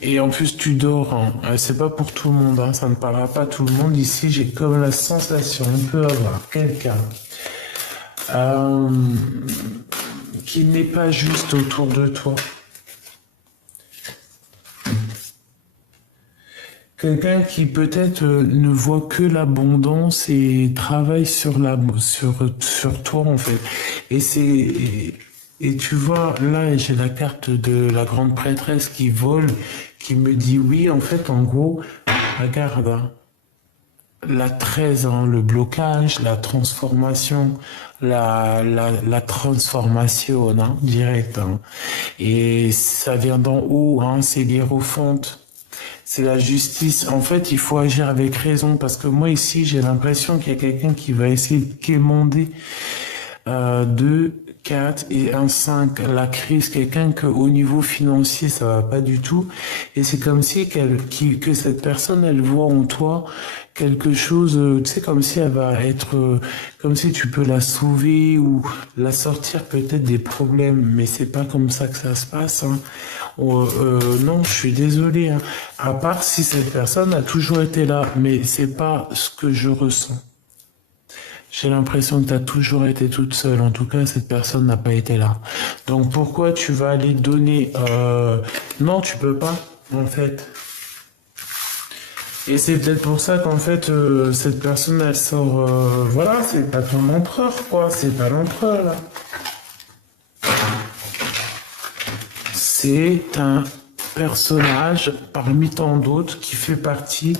Et en plus, tu dors. Hein. C'est pas pour tout le monde. Hein. Ça ne parlera pas à tout le monde. Ici, j'ai comme la sensation, on peut avoir quelqu'un qui n'est pas juste autour de toi. Quelqu'un qui peut-être ne voit que l'abondance et travaille sur toi en fait. Et tu vois, là j'ai la carte de la grande prêtresse qui vole, qui me dit oui, en fait, en gros, regarde, hein, la 13, hein, le blocage, la transformation, la transformation, hein, direct. Hein. Et ça vient d'en haut, hein, c'est l'hiérophante. C'est la justice. En fait, il faut agir avec raison parce que moi ici, j'ai l'impression qu'il y a quelqu'un qui va essayer de quémander 2, 4 et un 5. La crise, quelqu'un que au niveau financier, ça va pas du tout. Et c'est comme si que cette personne, elle voit en toi quelque chose, tu sais, comme si elle va être, comme si tu peux la sauver ou la sortir peut-être des problèmes. Mais c'est pas comme ça que ça se passe. Hein. Non, je suis désolé. Hein. À part si cette personne a toujours été là, mais c'est pas ce que je ressens. J'ai l'impression que tu as toujours été toute seule. En tout cas, cette personne n'a pas été là. Donc pourquoi tu vas aller donner Non, tu peux pas, en fait. Et c'est peut-être pour ça qu'en fait, cette personne, elle sort... voilà, c'est pas ton empereur, quoi. C'est pas l'empereur, là. C'est un personnage parmi tant d'autres qui fait partie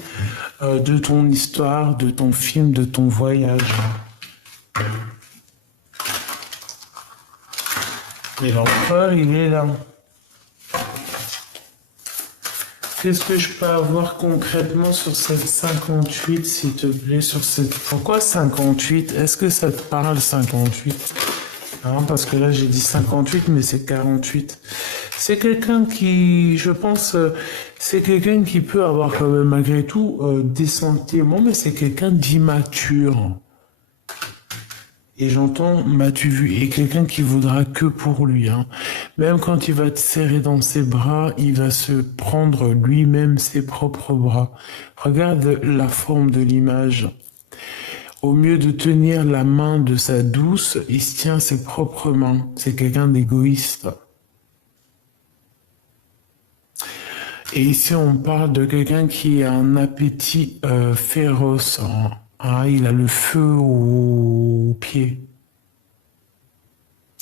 de ton histoire, de ton film, de ton voyage. Et l'empereur, il est là. Qu'est-ce que je peux avoir concrètement sur cette 58, s'il te plaît, sur cette... Pourquoi 58? Est-ce que ça te parle, 58? Hein, parce que là, j'ai dit 58, mais c'est 48. C'est quelqu'un qui, je pense, c'est quelqu'un qui peut avoir quand même, malgré tout, des sentiments, mais c'est quelqu'un d'immature. Et j'entends, m'as-tu vu? Et quelqu'un qui voudra que pour lui, hein. Même quand il va te serrer dans ses bras, il va se prendre lui-même ses propres bras. Regarde la forme de l'image. Au mieux de tenir la main de sa douce, il se tient ses propres mains. C'est quelqu'un d'égoïste. Et ici, on parle de quelqu'un qui a un appétit féroce, hein. Ah, il a le feu au pied.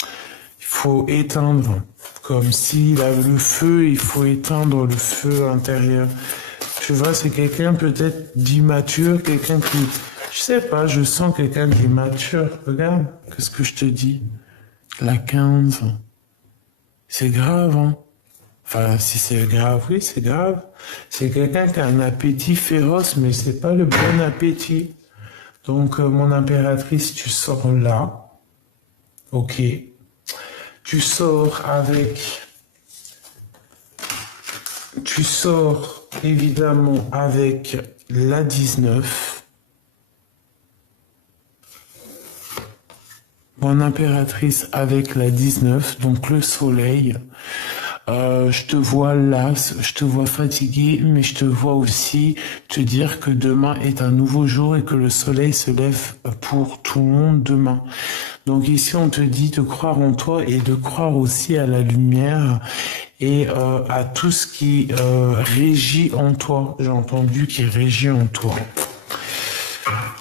Il faut éteindre. Comme s'il a le feu, il faut éteindre le feu intérieur. Tu vois, c'est quelqu'un peut-être d'immature, quelqu'un qui... Je sais pas, je sens quelqu'un d'immature. Regarde, qu'est-ce que je te dis? La 15. C'est grave, hein? Enfin, si c'est grave, oui, c'est grave. C'est quelqu'un qui a un appétit féroce, mais c'est pas le bon appétit. Donc, mon impératrice, tu sors là. Ok. Tu sors évidemment avec la 19. Mon impératrice avec la 19, donc le soleil. Je te vois las, je te vois fatigué, mais je te vois aussi te dire que demain est un nouveau jour et que le soleil se lève pour tout le monde demain. Donc ici, on te dit de croire en toi et de croire aussi à la lumière et à tout ce qui régit en toi. J'ai entendu qui régit en toi.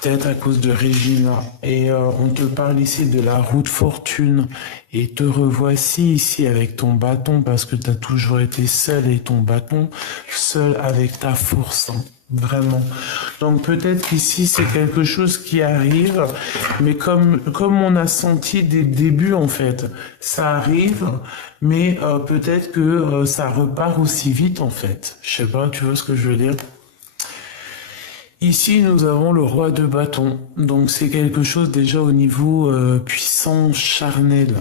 Peut-être à cause de Regina. Et on te parle ici de la roue de fortune. Et te revoici ici avec ton bâton parce que tu as toujours été seul et ton bâton, seul avec ta force. Hein, vraiment. Donc peut-être qu'ici c'est quelque chose qui arrive, mais comme on a senti dès le début en fait, ça arrive, mais peut-être que ça repart aussi vite en fait. Je sais pas, tu vois ce que je veux dire? Ici, nous avons le roi de bâton. Donc, c'est quelque chose déjà au niveau puissant, charnel.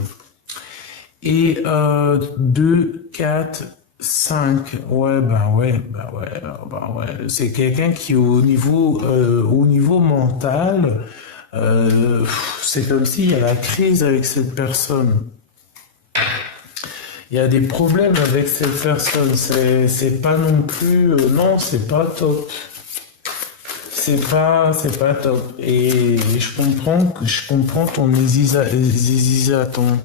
Et 2, 4, 5. Ouais. C'est quelqu'un qui, au niveau mental, c'est comme s'il y a la crise avec cette personne. Il y a des problèmes avec cette personne. C'est pas non plus... non, c'est pas top. C'est pas top. Et je comprends ton hésitation.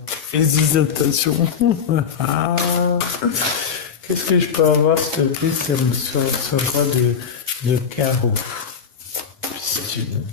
Ah. Qu'est-ce que je peux avoir, s'il te plaît, sur ce roi de carreau? Si tu veux.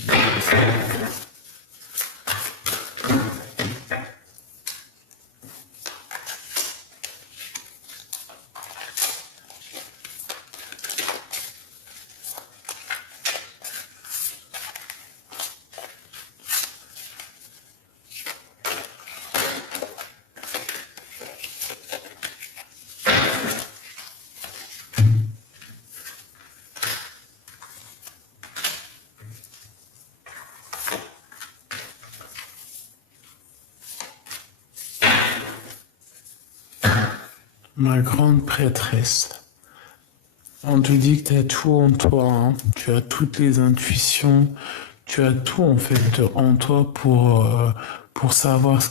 Ma grande prêtresse, on te dit que tu as tout en toi, hein. Tu as toutes les intuitions, tu as tout en fait en toi pour savoir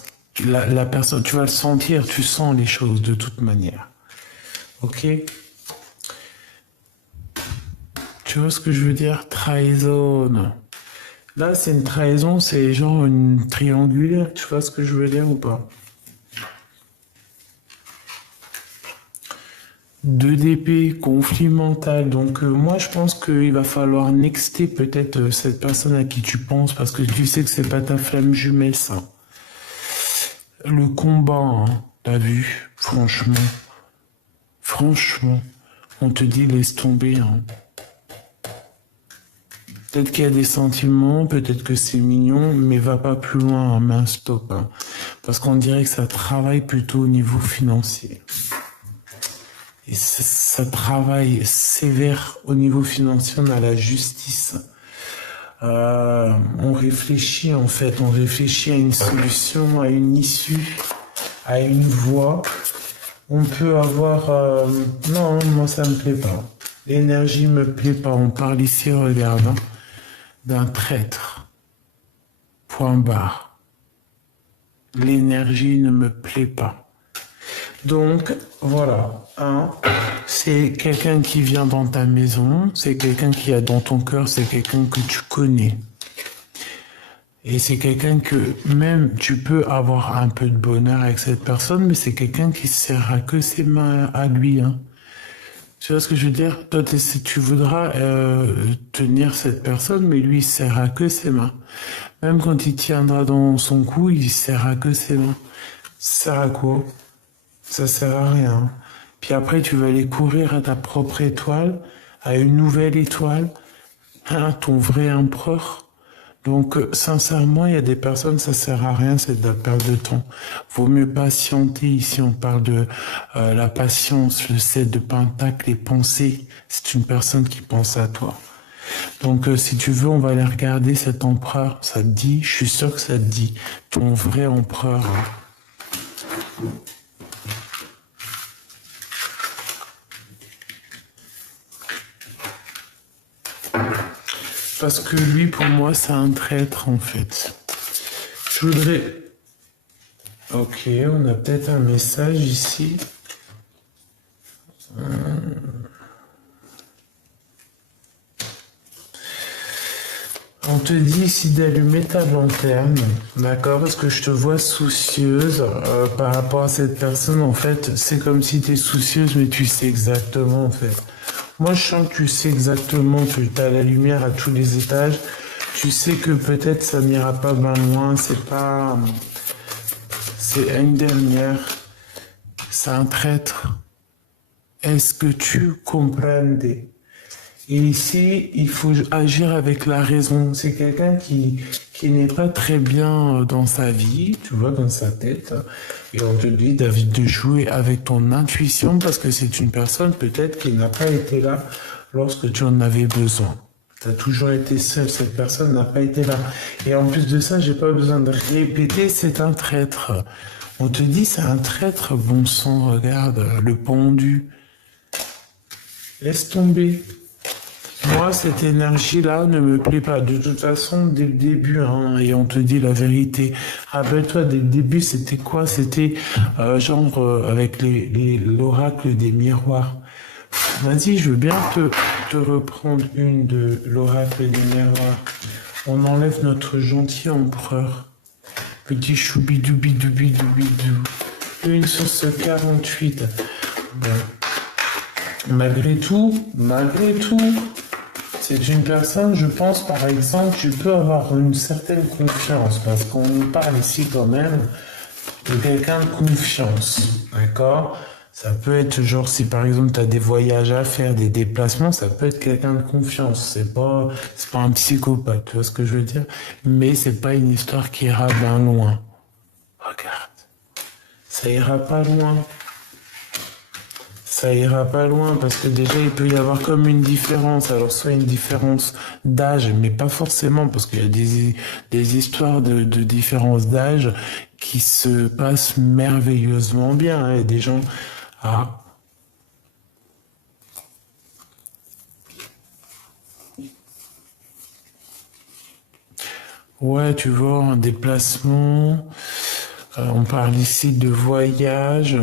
la personne, tu vas le sentir, tu sens les choses de toute manière. Ok? Tu vois ce que je veux dire? Trahison. Là, c'est une trahison, c'est genre une triangulaire, tu vois ce que je veux dire ou pas? 2 d'épée, conflit mental. Donc moi je pense qu'il va falloir nexter peut-être cette personne à qui tu penses parce que tu sais que c'est pas ta flamme jumelle ça. Le combat, hein, t'as vu, franchement, on te dit laisse tomber. Hein. Peut-être qu'il y a des sentiments, peut-être que c'est mignon, mais va pas plus loin, hein, mais un stop. Hein. Parce qu'on dirait que ça travaille plutôt au niveau financier. Et ça travaille sévère au niveau financier, on a la justice. On réfléchit en fait, on réfléchit à une solution, à une issue, à une voie. On peut avoir... non, moi ça me plaît pas. L'énergie me plaît pas. On parle ici, regarde, hein, d'un traître. Point barre. l'énergie ne me plaît pas. Donc, voilà. C'est quelqu'un qui vient dans ta maison, c'est quelqu'un qui est dans ton cœur, c'est quelqu'un que tu connais. Et c'est quelqu'un que même tu peux avoir un peu de bonheur avec cette personne, mais c'est quelqu'un qui sert à que ses mains à lui. Tu vois ce que je veux dire? Toi, tu voudras tenir cette personne, mais lui, il sert à que ses mains. Même quand il tiendra dans son cou, il sert à que ses mains. Ça sert à quoi? Ça sert à rien. Puis après, tu vas aller courir à ta propre étoile, à une nouvelle étoile, ton vrai empereur. Donc, sincèrement, il y a des personnes, ça sert à rien, c'est de la perte de temps. Vaut mieux patienter. Ici, on parle de la patience, le 7 de pentacle, les pensées. C'est une personne qui pense à toi. Donc, si tu veux, on va aller regarder cet empereur. Ça te dit? Je suis sûr que ça te dit. Ton vrai empereur. Parce que lui, pour moi, c'est un traître, en fait. Je voudrais... Ok, on a peut-être un message ici. On te dit ici d'allumer ta lanterne, d'accord? Parce que je te vois soucieuse par rapport à cette personne. En fait, c'est comme si tu es soucieuse, mais tu sais exactement, en fait. Moi, je sens que tu sais exactement que tu as la lumière à tous les étages. Tu sais que peut-être ça n'ira pas bien loin. C'est pas... C'est une dernière. C'est un traître. Est-ce que tu comprends? Et ici, il faut agir avec la raison. C'est quelqu'un qui n'est pas très bien dans sa vie, tu vois, dans sa tête. Et on te dit, David, de jouer avec ton intuition parce que c'est une personne peut-être qui n'a pas été là lorsque tu en avais besoin. Tu as toujours été seul, cette personne n'a pas été là. Et en plus de ça, j'ai pas besoin de répéter, c'est un traître. On te dit, c'est un traître, bon sang, regarde, le pendu. Laisse tomber. Moi, cette énergie-là ne me plaît pas. De toute façon, dès le début, et on te dit la vérité. Rappelle-toi, dès le début, c'était quoi? C'était avec l'oracle des miroirs. Vas-y, je veux bien te reprendre une de l'oracle des miroirs. On enlève notre gentil empereur. Petit choubidoubidoubidoubidou. Une sur ce 48. Bon. Malgré tout, c'est une personne, je pense, par exemple, tu peux avoir une certaine confiance, parce qu'on nous parle ici quand même de quelqu'un de confiance, d'accord? Ça peut être genre, si par exemple tu as des voyages à faire, des déplacements, ça peut être quelqu'un de confiance, c'est pas un psychopathe, tu vois ce que je veux dire? Mais c'est pas une histoire qui ira bien loin. Regarde, ça ira pas loin. Ça ira pas loin parce que déjà il peut y avoir comme une différence. Alors soit une différence d'âge, mais pas forcément parce qu'il y a des histoires de différence d'âge qui se passent merveilleusement bien. Et des gens... Ah. Ouais, tu vois, un déplacement. On parle ici de voyage.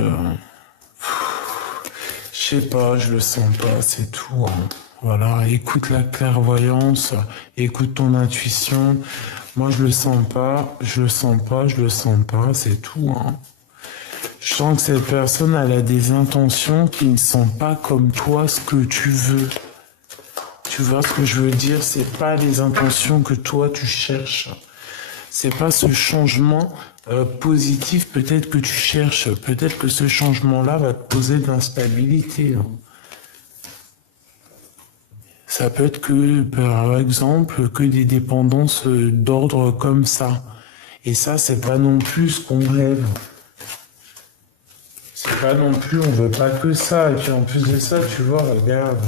Je sais pas, je le sens pas, c'est tout. Voilà, écoute la clairvoyance, écoute ton intuition. Moi, je le sens pas, c'est tout. Je sens que cette personne, elle a des intentions qui ne sont pas comme toi ce que tu veux. Tu vois ce que je veux dire? C'est pas les intentions que toi tu cherches. C'est pas ce changement positif peut-être que tu cherches. Peut-être que ce changement-là va te poser de l'instabilité. Ça peut être que, par exemple, que des dépendances d'ordre comme ça. Et ça, c'est pas non plus ce qu'on rêve. C'est pas non plus, on veut pas que ça. Et puis en plus de ça, tu vois, regarde.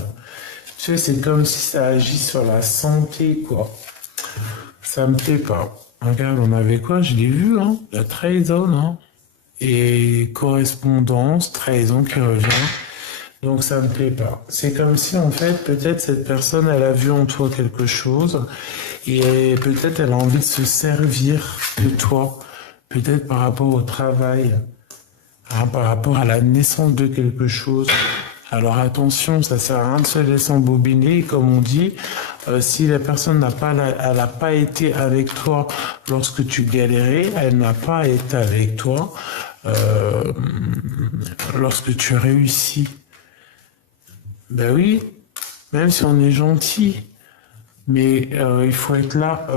Tu sais, c'est comme si ça agit sur la santé, quoi. Ça me plaît pas. Regarde, on avait quoi? Je l'ai vu, la trahison, et correspondance, trahison qui revient. Donc ça me plaît pas. C'est comme si, en fait, peut-être cette personne, elle a vu en toi quelque chose, et peut-être elle a envie de se servir de toi. peut-être par rapport au travail, hein, par rapport à la naissance de quelque chose. Alors attention, ça sert à rien de se laisser embobiner, comme on dit. Si la personne elle n'a pas été avec toi lorsque tu galérais, elle n'a pas été avec toi lorsque tu réussis. Ben oui, même si on est gentil, mais il faut être là,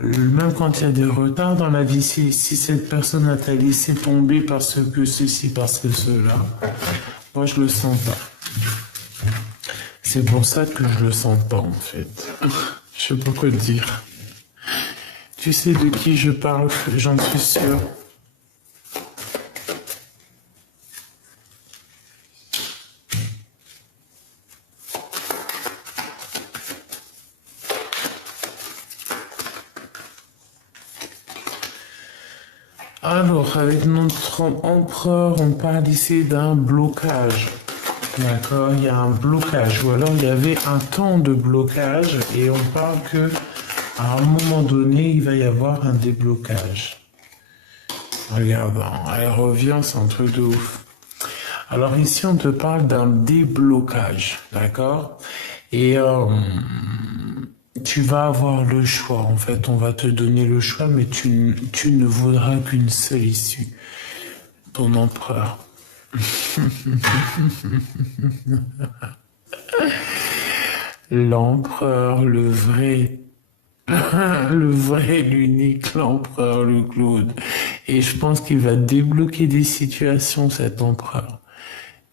même quand il y a des retards dans la vie, si cette personne t'a laissé tomber parce que ceci, parce que cela, moi je le sens pas. C'est pour ça que je le sens pas en fait. Je sais pas quoi te dire. Tu sais de qui je parle, j'en suis sûr. Alors, avec notre empereur, on parle ici d'un blocage. D'accord, il y a un blocage, ou alors il y avait un temps de blocage, et on parle que à un moment donné, il va y avoir un déblocage. Regarde, elle revient, c'est un truc de ouf. Alors ici, on te parle d'un déblocage, d'accord? Et tu vas avoir le choix, en fait, on va te donner le choix, mais tu ne voudras qu'une seule issue, ton empereur. L'empereur, le vrai, le vrai, l'unique, l'empereur, le Claude. Et je pense qu'il va débloquer des situations, cet empereur.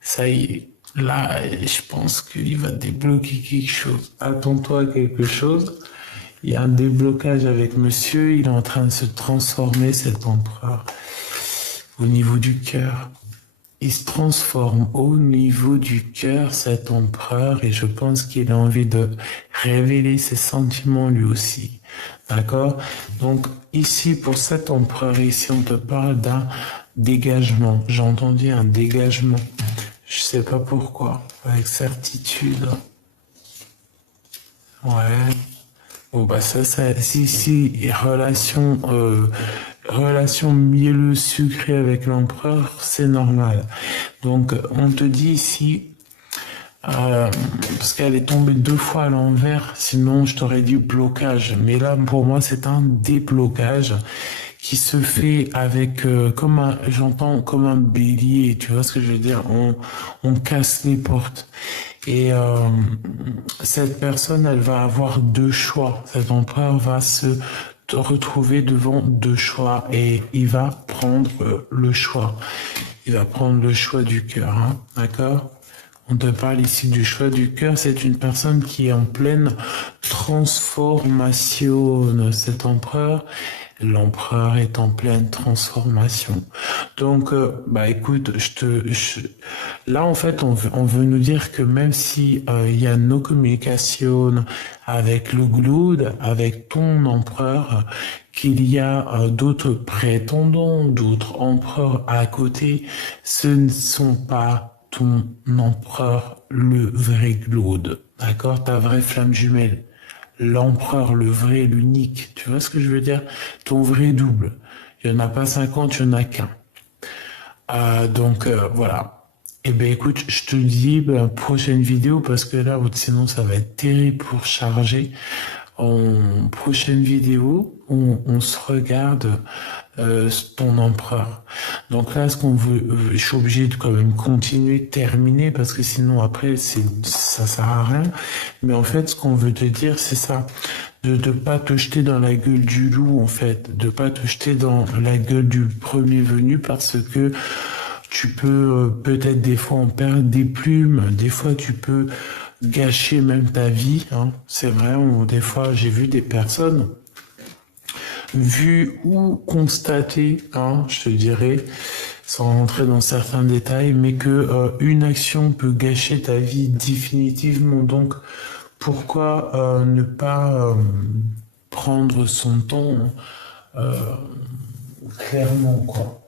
Ça y est, là, je pense qu'il va débloquer quelque chose. Attends-toi à quelque chose. Il y a un déblocage avec monsieur, il est en train de se transformer, cet empereur, au niveau du cœur. Il se transforme au niveau du cœur, cet empereur, et je pense qu'il a envie de révéler ses sentiments lui aussi. D'accord? Donc, ici, pour cet empereur, ici, on te parle d'un dégagement. J'ai entendu un dégagement. Je sais pas pourquoi. Avec certitude. Ouais. Bon, bah, si, relation mielleux sucrée avec l'empereur, c'est normal. Donc, on te dit ici, parce qu'elle est tombée 2 fois à l'envers, sinon je t'aurais dit blocage. Mais là, pour moi, c'est un déblocage qui se fait avec, j'entends comme un bélier, tu vois ce que je veux dire? On casse les portes. Et cette personne, elle va avoir 2 choix. Cet empereur va se retrouver devant 2 choix et il va prendre le choix. Il va prendre le choix du cœur, hein, d'accord? On te parle ici du choix du cœur. C'est une personne qui est en pleine transformation. Cet empereur, l'empereur est en pleine transformation. Donc, bah écoute, là en fait, on veut nous dire que même si il y a nos communications avec le Glood, avec ton empereur, qu'il y a d'autres prétendants, d'autres empereurs à côté, ce ne sont pas ton empereur, le vrai Glood, d'accord? Ta vraie flamme jumelle. L'empereur, le vrai, l'unique. Tu vois ce que je veux dire? Ton vrai double. Il n'y en a pas 50, il n'y en a qu'un. Donc, voilà. Eh ben écoute, je te dis prochaine vidéo parce que là, sinon ça va être terrible pour charger. En prochaine vidéo, on se regarde ton empereur. Donc là, je suis obligé de quand même continuer, terminer, parce que sinon après, ça sert à rien. Mais en fait, ce qu'on veut te dire, c'est ça. De pas te jeter dans la gueule du loup, en fait. De pas te jeter dans la gueule du premier venu, parce que tu peux peut-être des fois en perdre des plumes. Des fois, tu peux gâcher même ta vie, hein. C'est vrai, des fois, j'ai vu des personnes vu ou constaté, hein, je te dirais, sans rentrer dans certains détails, mais que une action peut gâcher ta vie définitivement. Donc, pourquoi ne pas prendre son temps clairement, quoi.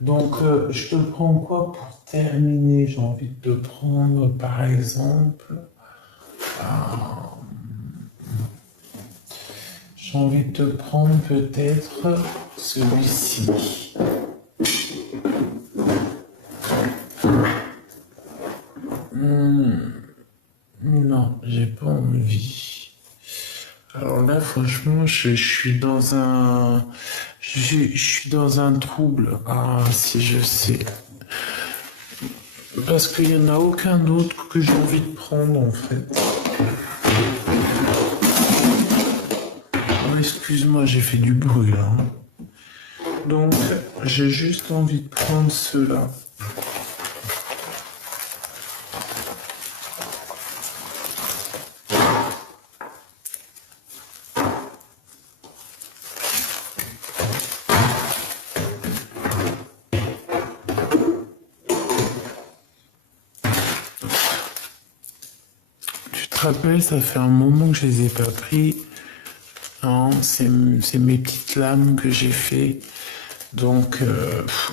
Donc, je te prends quoi pour terminer? J'ai envie de te prendre, par exemple, j'ai j'ai envie de te prendre peut-être celui-ci. Non, j'ai pas envie. Alors là, franchement, je suis dans je suis dans un trouble. Ah, si je sais. Parce qu'il n'y en a aucun autre que j'ai envie de prendre, en fait. Oh, excuse-moi, j'ai fait du bruit, là. Donc, j'ai juste envie de prendre ceux-là. Tu te rappelles, ça fait un moment que je les ai pas pris. Non, c'est mes petites lames que j'ai fait. Donc,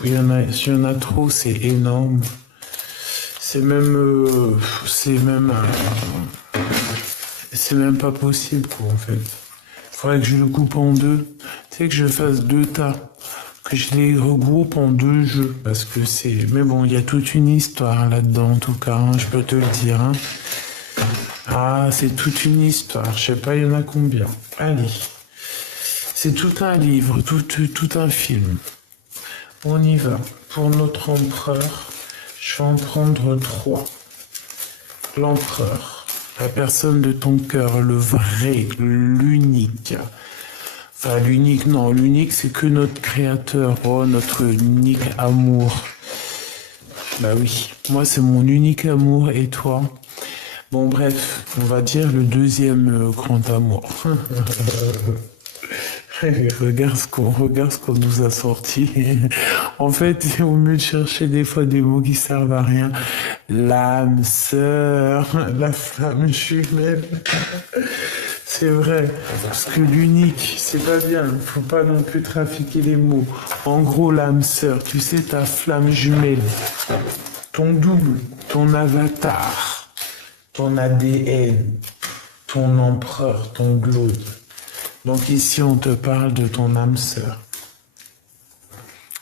il y en a trop, c'est énorme. C'est même, c'est même pas possible, quoi, en fait. Il faudrait que je le coupe en deux. Tu sais, que je fasse deux tas. Que je les regroupe en deux jeux. Parce que c'est... Mais bon, il y a toute une histoire là-dedans, en tout cas, hein, je peux te le dire. Hein. Ah, c'est toute une histoire. Je sais pas, il y en a combien. Allez. C'est tout un livre, tout un film. On y va. Pour notre empereur, je vais en prendre 3. L'empereur, la personne de ton cœur, le vrai, l'unique. Enfin, l'unique, non, l'unique, c'est que notre créateur, oh, notre unique amour. Bah oui, moi, c'est mon unique amour, et toi? Bon, bref, on va dire le deuxième grand amour. Regarde ce qu'on nous a sorti. En fait, au mieux de chercher des fois des mots qui servent à rien, l'âme sœur, la flamme jumelle. C'est vrai, parce que l'unique, c'est pas bien. Faut pas non plus trafiquer les mots. En gros, l'âme sœur, tu sais, ta flamme jumelle, ton double, ton avatar, ton ADN, ton empereur, ton glaude. Donc ici, on te parle de ton âme sœur.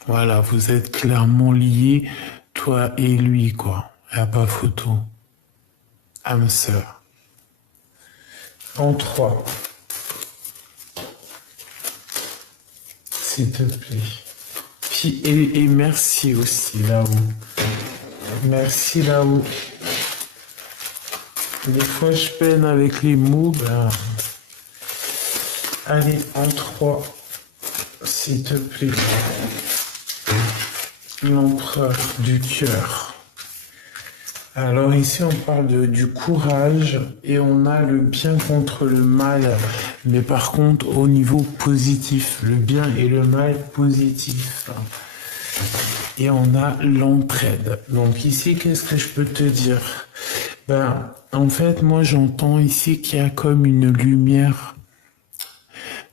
Voilà, vous êtes clairement liés, toi et lui, quoi. Y a pas photo. Âme sœur. En 3. S'il te plaît. Puis, et merci aussi, là-haut. Merci, là-haut. Des fois, je peine avec les mots, ben... Allez, en 3, s'il te plaît. L'empereur du cœur. Alors ici, on parle du courage et on a le bien contre le mal. Mais par contre, au niveau positif, le bien et le mal positif. Et on a l'entraide. Donc ici, qu'est-ce que je peux te dire? Ben, en fait, moi, j'entends ici qu'il y a comme une lumière.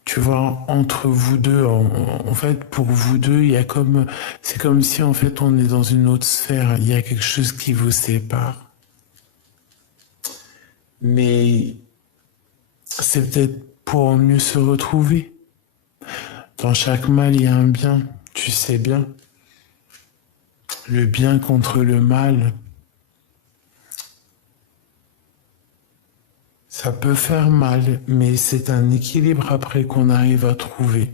Tu vois, entre vous deux, en fait, pour vous deux, il y a comme, c'est comme si, en fait, on est dans une autre sphère. Il y a quelque chose qui vous sépare. Mais c'est peut-être pour mieux se retrouver. Dans chaque mal, il y a un bien. Tu sais bien. Le bien contre le mal. Ça peut faire mal, mais c'est un équilibre après qu'on arrive à trouver.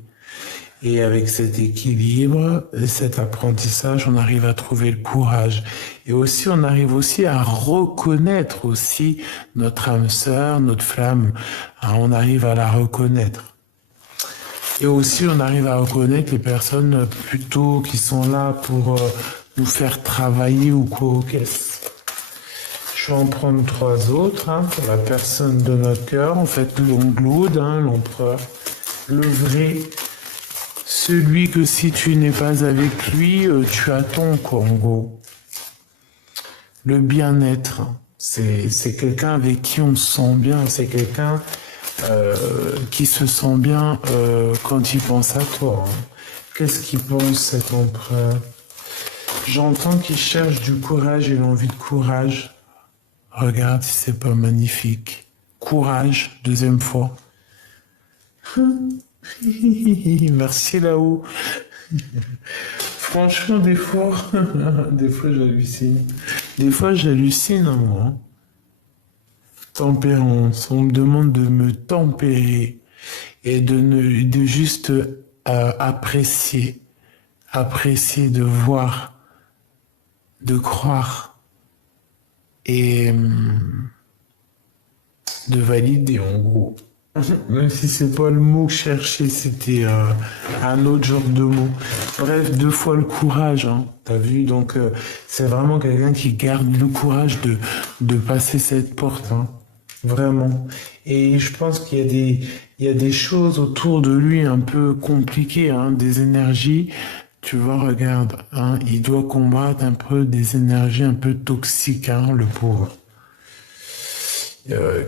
Et avec cet équilibre, cet apprentissage, on arrive à trouver le courage. Et aussi, on arrive aussi à reconnaître aussi notre âme sœur, notre flamme. On arrive à la reconnaître. Et aussi, on arrive à reconnaître les personnes plutôt qui sont là pour nous faire travailler ou quoi. Je vais en prendre 3 autres, pour la personne de notre cœur, en fait, l'onglaude, l'empereur, le vrai, celui que si tu n'es pas avec lui, tu attends, quoi, en gros. Le bien-être, c'est quelqu'un avec qui on se sent bien, c'est quelqu'un qui se sent bien quand il pense à toi. Qu'est-ce qu'il pense, cet empereur? J'entends qu'il cherche du courage et l'envie de courage. Regarde si c'est pas magnifique. Courage, deuxième fois. Merci là-haut. Franchement, des fois, des fois j'hallucine. Des fois j'hallucine, hein, moi. Hein. Tempérance. On me demande de me tempérer et de juste apprécier, apprécier, de voir, de croire et de valider en gros. Même si c'est pas le mot cherché, c'était un autre genre de mot. Bref, 2 fois le courage, hein, t'as vu, donc c'est vraiment quelqu'un qui garde le courage de passer cette porte, hein, vraiment. Et je pense il y a des choses autour de lui un peu compliquées, hein, des énergies. Tu vois, regarde, hein, il doit combattre un peu des énergies un peu toxiques, hein, le pauvre.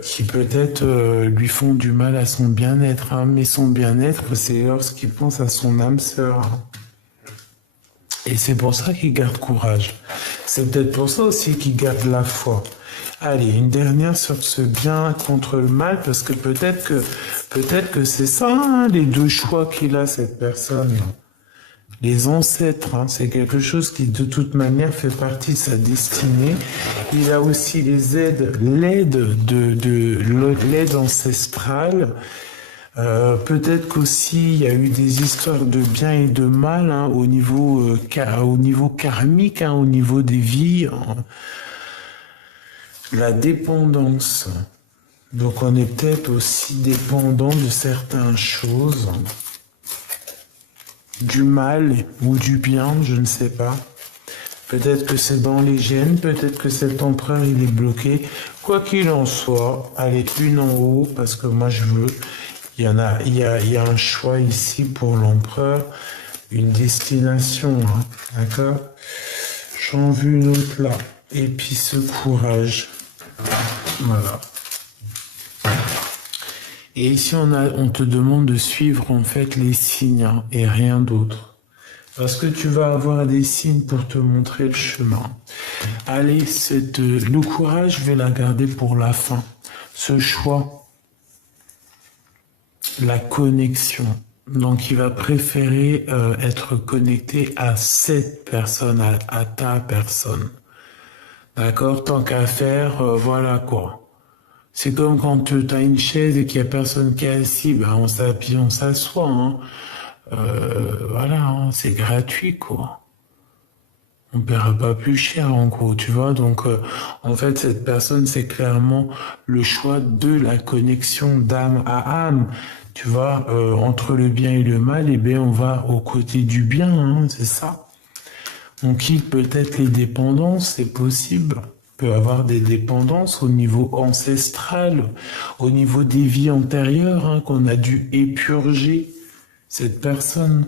Qui peut-être lui font du mal à son bien-être, hein, mais son bien-être, c'est lorsqu'il pense à son âme sœur. Hein. Et c'est pour ça qu'il garde courage. C'est peut-être pour ça aussi qu'il garde la foi. Allez, une dernière sur ce bien contre le mal, parce que peut-être que c'est ça, hein, les 2 choix qu'il a, cette personne. Les ancêtres, hein, c'est quelque chose qui de toute manière fait partie de sa destinée. Il a aussi les aides, l'aide ancestrale. Peut-être qu'aussi il y a eu des histoires de bien et de mal, hein, au niveau karmique, hein, au niveau des vies. Hein. La dépendance. Donc on est peut-être aussi dépendant de certaines choses. Du mal ou du bien, je ne sais pas. Peut-être que c'est dans les gènes, peut-être que cet empereur il est bloqué. Quoi qu'il en soit, allez, une en haut, parce que moi je veux. Il y a un choix ici pour l'empereur, une destination, hein, d'accord? J'en veux une autre là. Et puis ce courage. Voilà. Et ici, on te demande de suivre en fait les signes, hein, et rien d'autre. Parce que tu vas avoir des signes pour te montrer le chemin. Allez, le courage, je vais la garder pour la fin. Ce choix, la connexion. Donc, il va préférer être connecté à cette personne, à ta personne. D'accord? Tant qu'à faire, voilà quoi. C'est comme quand tu as une chaise et qu'il n'y a personne qui est assis, ben on s'appuie, on s'assoit. Hein. Voilà, hein, c'est gratuit, quoi. On ne paiera pas plus cher, en gros, tu vois. Donc, en fait, cette personne, c'est clairement le choix de la connexion d'âme à âme. Tu vois, entre le bien et le mal, eh bien, on va au côté du bien, hein, c'est ça. On quitte peut-être les dépendances, c'est possible. Peut avoir des dépendances au niveau ancestral, au niveau des vies antérieures, hein, qu'on a dû épurger cette personne.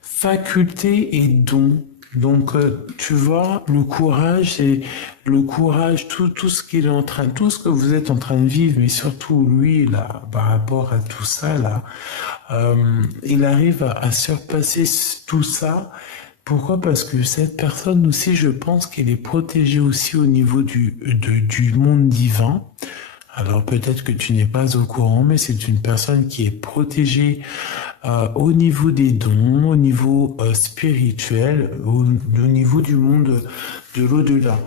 Faculté et don. Donc, tu vois, le courage, c'est le courage, tout ce qu'il est en train, tout ce que vous êtes en train de vivre, mais surtout lui, là, par rapport à tout ça, là, il arrive à surpasser tout ça. Pourquoi? Parce que cette personne aussi, je pense qu'elle est protégée aussi au niveau du monde divin. Alors peut-être que tu n'es pas au courant, mais c'est une personne qui est protégée au niveau des dons, au niveau spirituel, au niveau du monde de l'au-delà.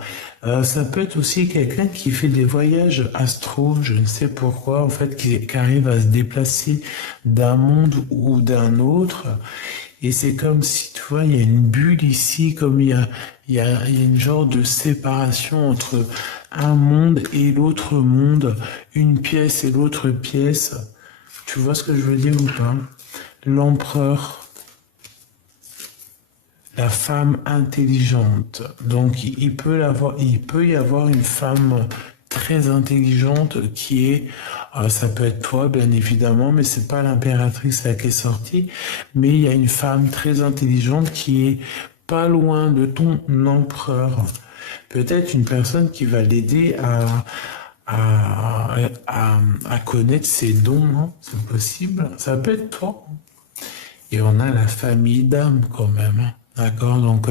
Ça peut être aussi quelqu'un qui fait des voyages astro, je ne sais pourquoi, en fait, qui arrive à se déplacer d'un monde ou d'un autre. Et c'est comme si, tu vois, il y a une bulle ici, comme il y a une genre de séparation entre un monde et l'autre monde, une pièce et l'autre pièce. Tu vois ce que je veux dire ou pas? L'empereur, la femme intelligente. Donc, il peut y avoir une femme très intelligente qui est, ça peut être toi bien évidemment, mais c'est pas l'impératrice là qui est sortie, mais il y a une femme très intelligente qui est pas loin de ton empereur. Peut-être une personne qui va l'aider à connaître ses dons, hein. C'est possible, ça peut être toi. Et on a la famille d'âme quand même, hein. D'accord, donc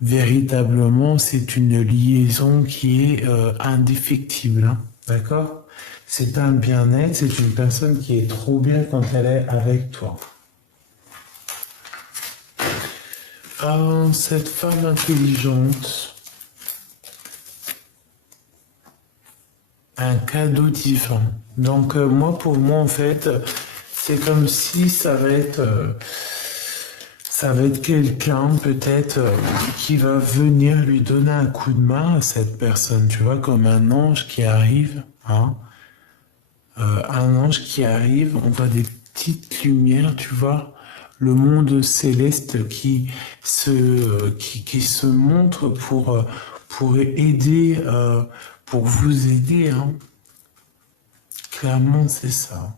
véritablement c'est une liaison qui est indéfectible, hein. D'accord. c'est un bien-être, c'est une personne qui est trop bien quand elle est avec toi. Cette femme intelligente, un cadeau divin. Donc moi, pour moi, en fait, c'est comme si ça va être quelqu'un peut-être qui va venir lui donner un coup de main à cette personne, tu vois, comme un ange qui arrive, hein. Un ange qui arrive, on voit des petites lumières, tu vois, le monde céleste qui se montre pour aider, pour vous aider, hein. Clairement, c'est ça.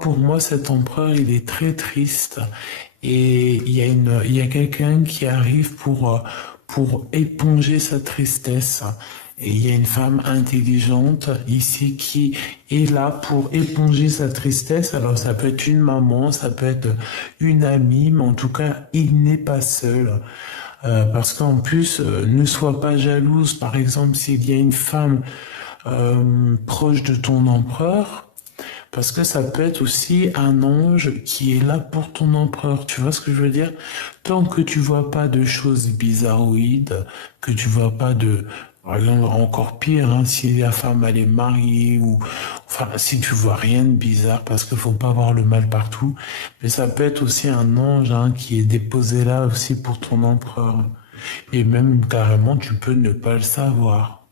Pour moi, cet empereur, il est très triste. Et il y a quelqu'un qui arrive pour éponger sa tristesse. Et il y a une femme intelligente ici qui est là pour éponger sa tristesse. Alors ça peut être une maman, ça peut être une amie, mais en tout cas, il n'est pas seul. Parce qu'en plus, ne sois pas jalouse. Par exemple, s'il y a une femme proche de ton empereur, parce que ça peut être aussi un ange qui est là pour ton empereur. Tu vois ce que je veux dire? Tant que tu vois pas de choses bizarroïdes, que tu vois pas de... Par exemple, encore pire, hein, si la femme elle est mariée ou... Enfin, si tu vois rien de bizarre, parce qu'il faut pas voir le mal partout. Mais ça peut être aussi un ange hein, qui est déposé là aussi pour ton empereur. Et même carrément, tu peux ne pas le savoir.